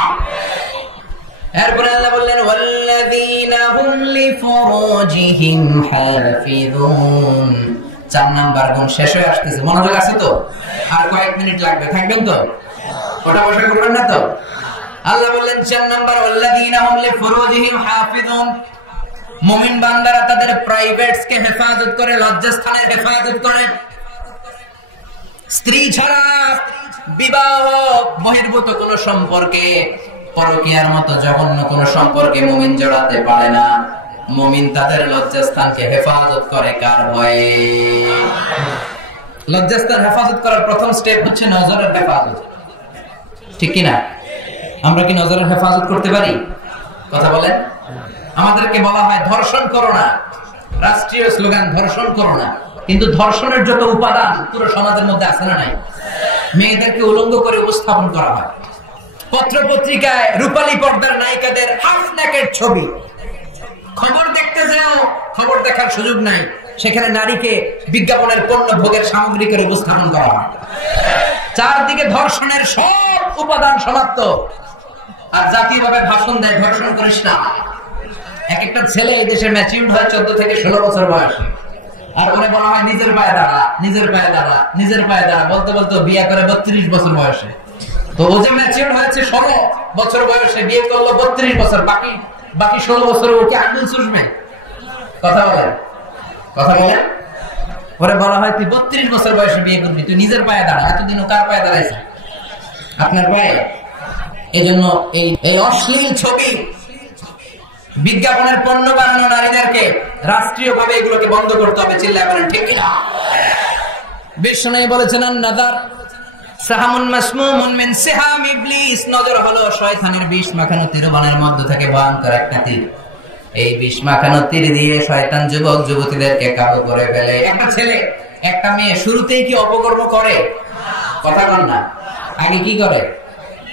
এরপরে আল্লাহ বললেন ওয়াল্লাযিনা হুম লিফুরুজিহিম হাফিযুন। 4 নাম্বার গুণ শেষ হয়ে আসতেছে, মনোযোগ আছে তো? আর কয়েক মিনিট লাগবে, থাকবেন তো? ওটা বসে করবেন না তো? আল্লাহ বললেন 4 নাম্বার ওয়াল্লাযিনা হুম লিফুরুজিহিম হাফিযুন, মুমিন বান্দারা তাদের প্রাইভেটস কে হেফাজত করে, লজ্জাস্থানের হেফাজত করে। স্ত্রী ছাড়া বিবাহ বহির্ভূত কোন সম্পর্কে, পরকীয়ার মতো জঘন্য কোন সম্পর্কে মুমিন জড়াতে পারে না। মুমিন তাদের লজ্জাস্থানকে হেফাজত করে কার ভয়ে? লজ্জাস্থান হেফাজত করার প্রথম স্টেপ হচ্ছে নজরের হেফাজত, ঠিক কিনা? আমরা কি নজরের হেফাজত করতে পারি? কথা বলেন। আমাদেরকে বলা হয় ধর্ষণ করো না, রাষ্ট্রীয় স্লোগান ধর্ষণ করো না, কিন্তু ধর্ষণের যত উপাদান পুরো সমাজের মধ্যে আছে না নাই? মেয়েদেরকে উলঙ্গ করে উপস্থাপন করা হয়, পত্র পত্রিকায় রূপালী পর্দার নায়িকাদের হাফ নেকেড ছবি। খবর দেখতে যাও, খবর দেখার সুযোগ নাই, সেখানে নারীকে বিজ্ঞাপনের পণ্য ভোগের সামগ্রী করে উপস্থাপন করা হয়। চারদিকে ধর্ষণের সব উপাদান সমাপ্ত, আর জাতীয়ভাবে ভাষণ দেয় ধর্ষণ করিস না। এক একটা ছেলে এই দেশে ম্যাচিউরড হয় 14 থেকে 16 বছর বয়সে, আর ওরে বলা হয় নিজের পায়ে দাঁড়া, নিজের পায়ে দাঁড়া, নিজের পায়ে দাঁড়া, বলতে বলতে বিয়ে করে 32 বছর বয়সে। তো ও যে ম্যাচিউরড হয়েছে 16 বছর বয়সে, বিয়ে করলো 32 বছর, বাকি 16 বছর ওকে আঙুল চুষবে? কথা বলেন, কথা বলেন। ওরে বলা হয় তুই 32 বছর বয়সে বিয়ে করবি, তুই নিজের পায়ে দাঁড়া। এতদিন ও কার পায়ে দাঁড়াইছে? আপনার পায়ে। এই জন্য এই অশ্লীল ছবি, বিজ্ঞাপনের পণ্য বানানো নারীদেরকে রাষ্ট্রীয়ভাবে এগুলোকে বন্ধ করতে হবে, চিল্লায় বলেন ঠিক কিনা? বিশ্বনবী বলেছেন নাযার সাহামুন মাসমুমুন মিন সিহাম ইবলিস, নজর হলো শয়তানের বিষ মাখানো তীরবানের মধ্য থেকে ভয়ঙ্কর একটা তীর। এই বিষ মাখানো তীর দিয়ে শয়তান যুবক যুবতীদেরকে কাবু করে ফেলে। একটা ছেলে একটা মেয়ে শুরুতেই কি অপকর্ম করে? কথা বল না। আগে কি করে?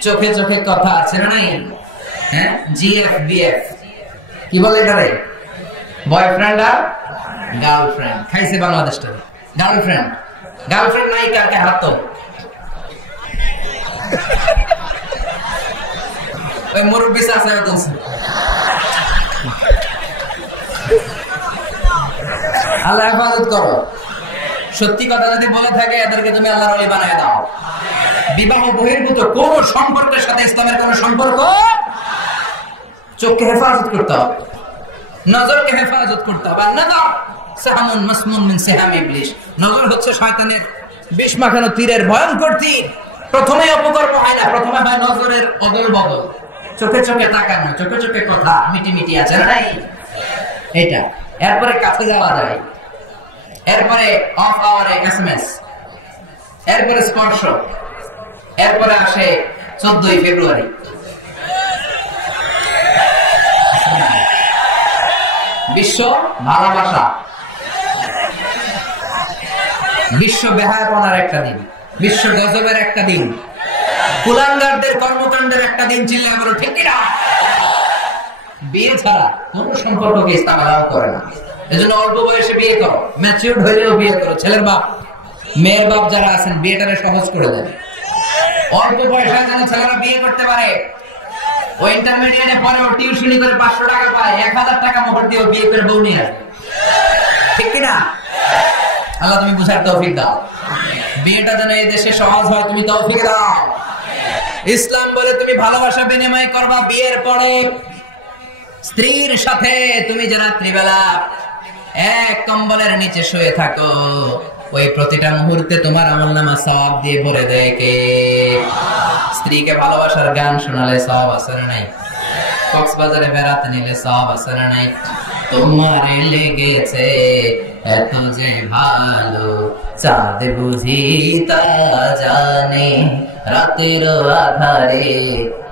চোখে চোখে কথা, আছে না নাই? হ্যাঁ, জিএফ বিএফ কি বলে এটারে? বয়ফ্রেন্ড আর গার্লফ্রেন্ড। খাইছে বাংলাদেশটা গার্লফ্রেন্ড। গার্লফ্রেন্ড নাই কাকে হাত? ওই মুরব্বি চাচা বলছে আল্লাহ হেফাজত করো। সত্যি কথা যদি বলে থাকে এদেরকে তুমি আল্লাহর ওলি বানায় দাও। বিবাহ বহির্ভূত কোন সম্পর্কের সাথে ইসলামের কোন সম্পর্ক? চোখকে হেফাজত করতে হবে, নজরকে হেফাজত করতে হবে। নাযার সাহামুন মাসমুন মিন সিহাম ইবলিস, নজর হচ্ছে শয়তানের বিষ মাখানো তীরের ভয়ঙ্কর তীর। প্রথমে অপকর্ম হয় না, প্রথমে হয় নজরের অদল বদল, চোখে চোখে তাকানো, চোখে চোখে কথা, মিটি মিটি, আছে না? এটা এরপরে কাছে যাওয়া যায়, এরপরে অফ আওয়ারে এসএমএস, এরপরে স্পর্শ, এরপরে আসে 14 ফেব্রুয়ারি। বিশ্ব ভালোবাসা, বিশ্ব বেহায়াপনার একটা দিন, বিশ্ব গজবের একটা দিন, কুলাঙ্গারদের কর্মকাণ্ডের একটা দিন। চিল্লায় বলো ঠিক কিনা? বিয়ে ছাড়া কোন সম্পর্ককে ইসলাম আলাও করে না। এজন্য অল্প বয়সে বিয়ে করো, ম্যাচিউরড হলেও বিয়ে করো। ছেলের বাপ মেয়ের বাপ যারা আছেন বিয়েটারে সহজ করে দেন। অল্প বয়সে যেন ছেলেরা বিয়ে করতে পারে। ও ইন্টারমিডিয়েটে পরেও টিউশনি করে 500 টাকা পায়, 1000 টাকা মোহর দিয়ে বিয়ে করে বউ নিয়ে আসে, ঠিক কিনা? আল্লাহ তুমি বুঝার তৌফিক দাও। বিয়েটা যেন এই দেশে সহজ হয়, তুমি তৌফিক দাও। ইসলাম বলে তুমি ভালোবাসা বিনিময় করবা বিয়ের পরে। স্ত্রীর সাথে তুমি যে রাত্রিবেলা এক কম্বলের নিচে শুয়ে থাকো, ওই প্রতিটা মুহূর্তে তোমার আমলনামা সওয়াব দিয়ে ভরে দেয় কে? স্ত্রীকে ভালোবাসার গান শোনালে সওয়াব আছে না নাই? কক্সবাজারে বেড়াতে নিলে সওয়াব আছে না নাই? তোমারে লেগেছে এত যে ভালো, চাঁদ বুঝি তা জানে, রাতের আধারে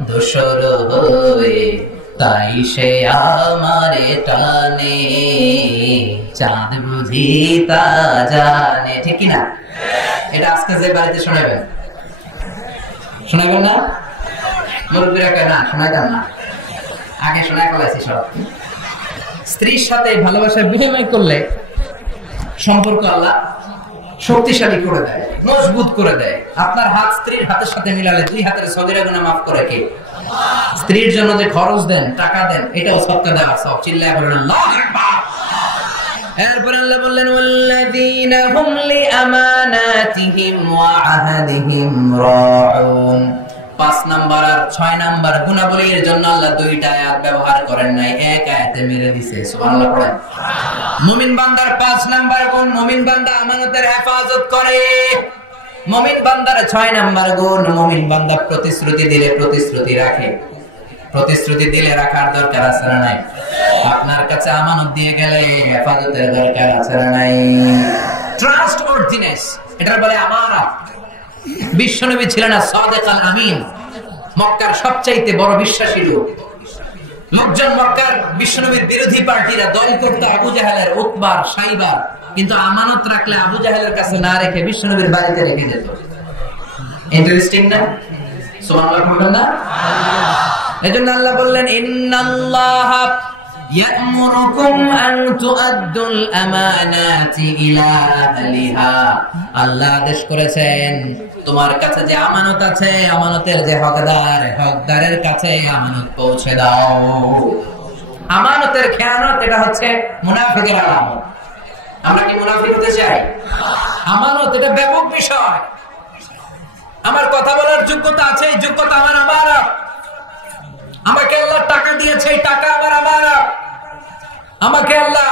দোসর হয়ে তাই সে আমারে টানে, চাঁদ বুঝি তা জানে। ঠিক কিনা? এটা আজকে যে বাড়িতে শোনাবেন, শোনাবেন না? মুরব্বীরা কেন শোনাবেন না? আগে শোনা করেছি সব। স্ত্রীর সাথে ভালোবাসার বিনিময় করলে সম্পর্ক আল্লাহ শক্তিশালী করে দেয়, মজবুত করে দেয়। আপনার হাত স্ত্রীর হাতের সাথে মিলালে দুই হাতের সগীরা গুনাহ মাফ করে কে? স্ত্রীর জন্য যে খরচ দেন, টাকা দেন, এটাও সদকা দেওয়া সব। চিল্লায় বলেন আল্লাহু আকবার। এরপর আল্লাহ বললেন ওয়াল্লাযীনা হুম লিআমানাতিহিম ওয়া আহাদিহিম রাউন। 5 নাম্বার আর 6 নাম্বার গুণাবলীর জন্য আল্লাহ দুইটা আয়াত ব্যবহার করেন নাই, এক আয়াতে মিলে দিয়েছে। সুবহানাল্লাহ পড়েন। মুমিন বান্দার 5 নাম্বার গুণ, মুমিন বান্দা আমানতের হেফাজত করে। মুমিন বান্দার 6 নাম্বার গুণ, মুমিন বান্দা প্রতিশ্রুতি দিলে প্রতিশ্রুতি রাখে। প্রতিশ্রুতি দিলে রাখার দরকার আছে না নাই? আপনার কাছে আমানত দিয়ে গেলে হেফাজতের দরকার আছে না নাই? ট্রাস্ট ওয়ার্থিনেস, এটার বলে আমানত। বিশ্বনবী ছিলেন সাদিক আল আমিন, মক্কার সবচাইতে বড় বিশ্বাসী লোক। লোকজন মক্কার বিশ্বনবীর বিরোধী পার্টিরা দল করতে আবু জাহেলের, উতবার, সাইবার, কিন্তু আমানত রাখলে আবু জাহেলের কাছে না রেখে বিশ্বনবীর বাড়িতে রেখে যেত। ইন্টারেস্টিং না? সুবহানাল্লাহ বলবেন না? এজন্য আল্লাহ বললেন ইন্নাল্লাহা ইয়া'মুরুকুম আন তু'আদ্দুল আমানাতি ইলা আহলিহা। আল্লাহ আদেশ করেছেন তোমার কাছে যে আমানত আছে, আমানতের যে হকদার, হকদারের কাছে আমানত পৌঁছে দাও। আমানতের খেয়ানত, এটা হচ্ছে মুনাফিকের আলামত। আমরা কি মুনাফিক হতে চাই? আমানত এটা ব্যাপক বিষয়। আমার কথা বলার যোগ্যতা আছে, এই যোগ্যতা আমার আমানত। আমাকে আল্লাহ টাকা দিয়েছে, এই টাকা আমার আমানত। আমাকে আল্লাহ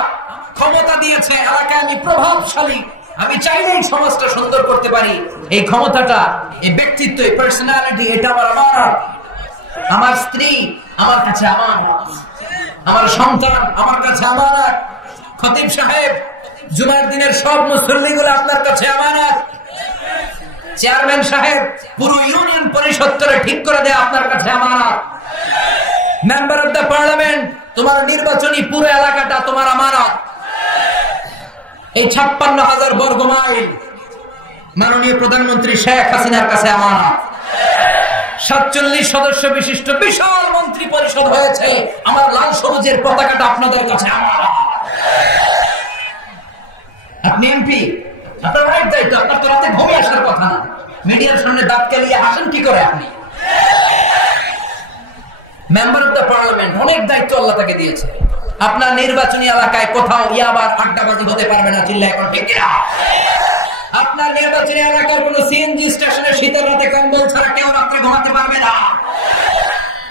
ক্ষমতা দিয়েছে, এলাকায় আমি প্রভাবশালী, আমি চাইলেই সমাজটা সুন্দর করতে পারি। এই ক্ষমতাটা, এই ব্যক্তিত্ব, এই পার্সোনালিটি, এটা আমার আমানত। আমার স্ত্রী আমার কাছে আমানত, আমার সন্তান আমার কাছে আমানত। খতিব সাহেব, জুমার দিনের সব মুসল্লিগুলো আপনার কাছে আমানত। চেয়ারম্যান সাহেব, পুরো ইউনিয়ন পরিষদ করে ঠিক করে দেয় আপনার কাছে আমানত। মেম্বার অফ দ্য পার্লামেন্ট, তোমার নির্বাচনী পুরো এলাকাটা তোমার আমানত। এই 56,000 বর্গ মাইল মাননীয় প্রধানমন্ত্রী শেখ হাসিনার কাছে আমানত। 47 সদস্য বিশিষ্ট বিশাল মন্ত্রী পরিষদ হয়েছে, আমার লাল সবুজের পতাকাটা আপনাদের কাছে আমানত। আপনি এমপি, আপনার রাইট দায়িত্ব, আপনার তো রাতে ঘুমিয়ে আসার কথা না। মিডিয়ার সামনে দাঁত কেলিয়ে হাসেন কি করে আপনি? মেম্বার অফ দ্য পার্লামেন্ট, অনেক দায়িত্ব আল্লাহ তাকে দিয়েছে। আপনার নির্বাচনী এলাকায় কোথাও ইয়াবার আড্ডাবাজি হতে পারবে না, চিল্লায় এখন ঠিক কিনা? আপনার নির্বাচনী এলাকার কোন সিএনজি স্টেশনে শীতের রাতে কম্বল ছাড়া কেউ রাত্রে ঘুমাতে পারবে না।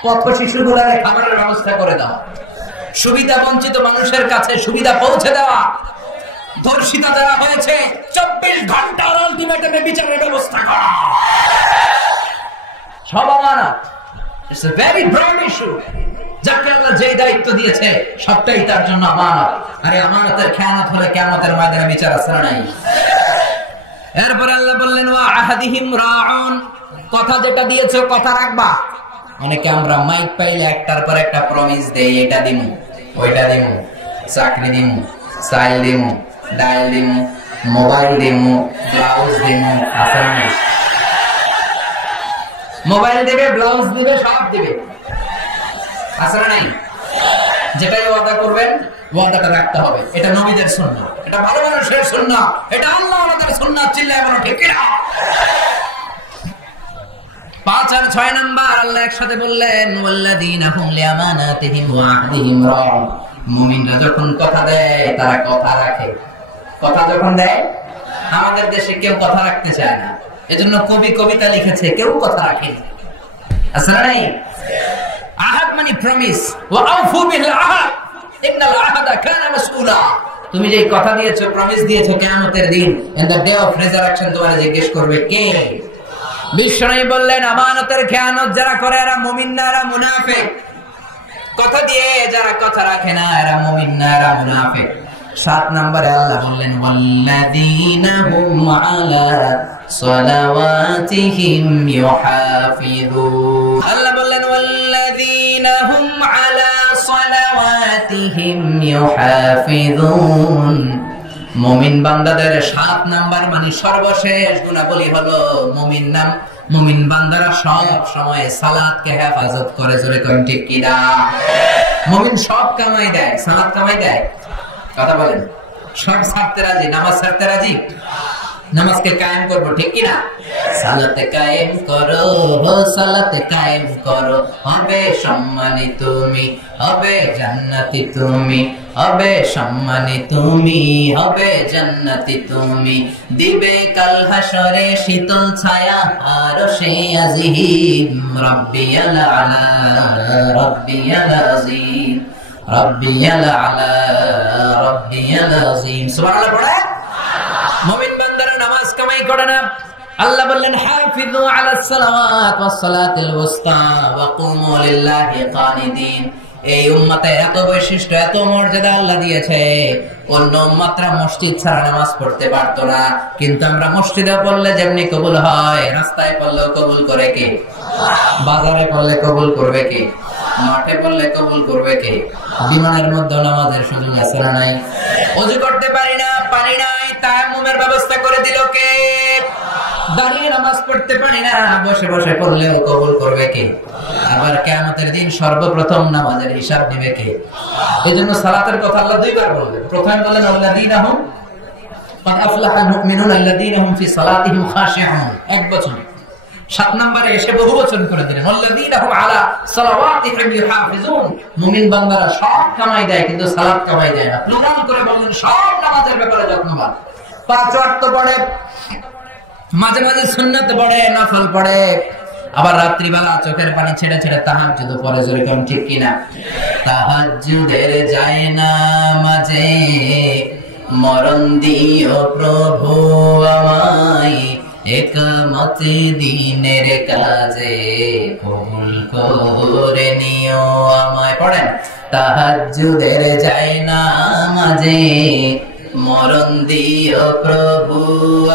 পথ শিশুগুলোর খাবারের ব্যবস্থা করে দাও। সুবিধা বঞ্চিত মানুষের কাছে সুবিধা পৌঁছে দেওয়া। ধর্ষিতা যারা হয়েছে 24 ঘন্টার আলটিমেটামে বিচারের ব্যবস্থা করা। সব আমানত। It's a very broad issue. যাকে আল্লাহ যে দায়িত্ব দিয়েছে সবটাই তার জন্য আমানত। আরে আমানতের খেয়ানত হলে কিয়ামতের ময়দানে বিচার আছে না নাই? এরপর আল্লাহ বললেন ওয়া আহাদিহিম রাউন, কথা যেটা দিয়েছো কথা রাখবা। অনেকে আমরা মাইক পাইলে একটার পর একটা প্রমিস দেই, এটা দিমু, ওইটা দিমু, চাকরি দিমু, চাইল দিমু, ডাইল দিমু, মোবাইল দিমু, ব্লাউজ দিমু, আছে না? মোবাইল দিবে, ব্লাউজ দিবে, সব দিবে, আছে না নাই? যেটাই ওয়াদা করবেন ওয়াদাটা রাখতে হবে। এটা নবীদের সুন্নাহ, এটা ভালো মানুষের সুন্নাহ, এটা আল্লাহ ওয়াদার সুন্নাহ। চিল্লায় বলো ঠিক কিনা? 5 আর 6 নাম্বার আল্লাহ একসাথে বললেন ওয়াল্লাযীনা হুম লিআমানাতিহিম ওয়া আহদিহিম রাউন। মুমিনরা যখন কথা দেয় তারা কথা রাখে। কথা যখন দেয়, আমাদের দেশে কেউ কথা রাখতে চায় না। এজন্য কবি কবিতা লিখেছে, কেউ কথা রাখেনি। আসলে নাই? আহাদ মানে প্রমিস, ওয়া আউফু বিল আহাদ ইন্নাল আহাদা কানা মাসউলা। তুমি যে কথা দিয়েছো, প্রমিস দিয়েছো, কিয়ামতের দিন in the day of resurrection তোমার জিজ্ঞেস করবে কে? বিশ্বনবী বললেন আমানতের খেয়ানত যারা করে এরা মুমিন না, এরা মুনাফিক। কথা দিয়ে যারা কথা রাখে না এরা মুমিন না, এরা মুনাফিক। 7 নম্বরে আল্লাহ বললেন ওয়াল্লাযীনা হুম আলা সালাওয়াতিহিম ইউহাফিযুন। আল্লাহ বললেন ওয়াল্লাযীনা হুম আলা সালাওয়াতিহিম ইউহাফিযুন। মুমিন বান্দাদের 7 নাম্বার মানে সর্বশেষ গুণাবলী হলো মুমিন নাম। মুমিন বান্দারা সব সময় সালাতকে হেফাজত করে। জোরে কোন ঠিক কি না? মুমিন সব কামাই দেয়, সালাত কামাই দেয়। কথা বলেন, সব ছাড়তে রাজি, নামাজ ছাড়তে রাজি, নামাজকে কায়েম করব, ঠিক কি না? সালাতে কায়েম করো, সালাতে কায়েম করো, হবে সম্মানী তুমি, হবে জান্নাতি তুমি, হবে সম্মানী তুমি, হবে জান্নাতি তুমি। দিবে কাল হাসরে শীতল ছায়া আরশে আজিম। রাব্বিয়াল আলা, রাব্বিয়াল আযীম, রাব্বিয়াল আলা, রাব্বিয়াল আযীম। সুবহানাল্লাহ পড়ে। মুমিন বান্দারা নামাজ কামাই করে না। আল্লাহ বললেন হাফিজু আলাস সালাওয়াত ওয়াস সালাতিল ওয়াসতা ওয়া কুমু লিল্লাহি কানিদিন। এই উম্মতে এত বৈশিষ্ট্য, এত মর্যাদা আল্লাহ দিয়েছে। অন্য উম্মতরা মসজিদ ছাড়া নামাজ পড়তে পারতো না, কিন্তু আমরা মসজিদে পড়লে যেমনি কবুল হয়, রাস্তায় পড়লেও কবুল করে কে? বাজারে পড়লে কবুল করবে কে? মাঠে পড়লে কবুল করবে কে? বিমানের মধ্যে নামাজের সুযোগ আছে না নাই? ওযু করতে পারি না, পানি নাই, তায়াম্মুমের ব্যবস্থা করে দিল কে? দাঁড়িয়ে নামাজ পড়তে পারি না, বসে বসে পড়লেও কবুল করবে কে? আবার কিয়ামতের দিন সর্বপ্রথম নামাজের হিসাব দিবে কে? এজন্য সালাতের কথা আল্লাহ দুইবার বললেন। প্রথমে বললেন আল্লাযীনা হুম ক্বাদ আফলাহাল মুমিনুন আল্লাযীনা হুম ফি সালাতিহিম খাশিউন, এক বচন। 7 নম্বরে এসে বহু বচন করে দিলেন আল্লাযীনা হুম আলা সালাওয়াতিহিম ইউহাফিজুন। মুমিন বান্দারা সব কামাই দেয় কিন্তু সালাত কামাই দেয় না। প্লুরাল করে বললেন সব নামাজের ব্যাপারে যত্নবান। 5 ওয়াক্ত পড়ে, মাঝে মাঝে সুন্নাত পড়ে, নফল পড়ে, আবার রাত্রিবেলা চোখের পানি ছেড়ে ছেড়ে তাহাজ্জুদ পড়ে। জোরে কোন ঠিক কিনা? তাহাজ্জুদের যায় না মাঝে মরণ দিও প্রভু আমায়, একমতে দিনের কাজে কবুল করে নিও আমায়। পড়েন তাহাজ্জুদের যায় না মাঝে মরণ দিও প্রভু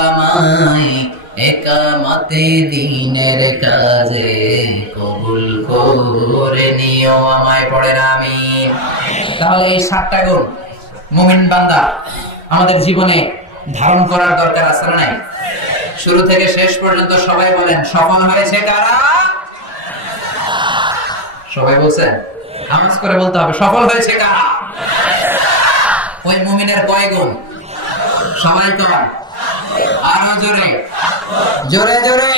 আমায়, একামতে দিনের কাজে কবুল করে নিও আমায়। পড়েন আমিন। তাহলে এই 7টা গুণ মুমিন বান্দা আমাদের জীবনে ধারণ করার দরকার আছে না নাই? শুরু থেকে শেষ পর্যন্ত সবাই বলেন সফল হয়েছে কারা? সবাই বলছেন? আওয়াজ করে বলতে হবে সফল হয়েছে কারা? ওই মুমিনের কয় গুণ? সবাই কর, আরো জোরে, জোরে জোরে।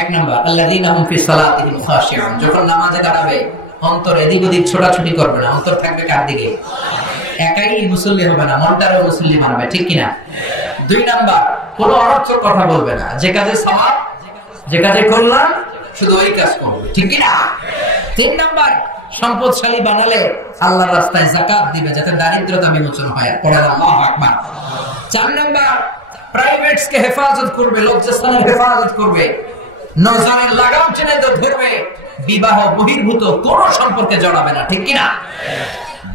1 নাম্বার আল্লাযীনা হুম ফি সালাতিহিম খাশিউন। যখন নামাজে দাঁড়াবে অন্তর এদিক ওদিক ছোটাছুটি করবে না, অন্তর থাকবে কার দিকে? একাই মুসল্লি হবে না, মনটারও মুসল্লি বানাবে, ঠিক কিনা? 2 নাম্বার কোনো অনর্থক কথা বলবে না, যে কাজে সওয়াব, যে কাজে কল্যাণ শুধু ওই কাজ করবে, ঠিক কিনা? 3 নাম্বার সম্পদশালী বানালে আল্লাহর রাস্তায় যাকাত দিবে যাতে দারিদ্রতা বিমোচন হয়। পড়েন আল্লাহু আকবার। 4 নাম্বার প্রাইভেটস কে হেফাজত করবে, লজ্জাস্থানের হেফাজত করবে, নজরের লাগাম টেনে ধরবে, বিবাহ বহির্ভূত কোন সম্পর্কে জড়াবে না, ঠিক কিনা?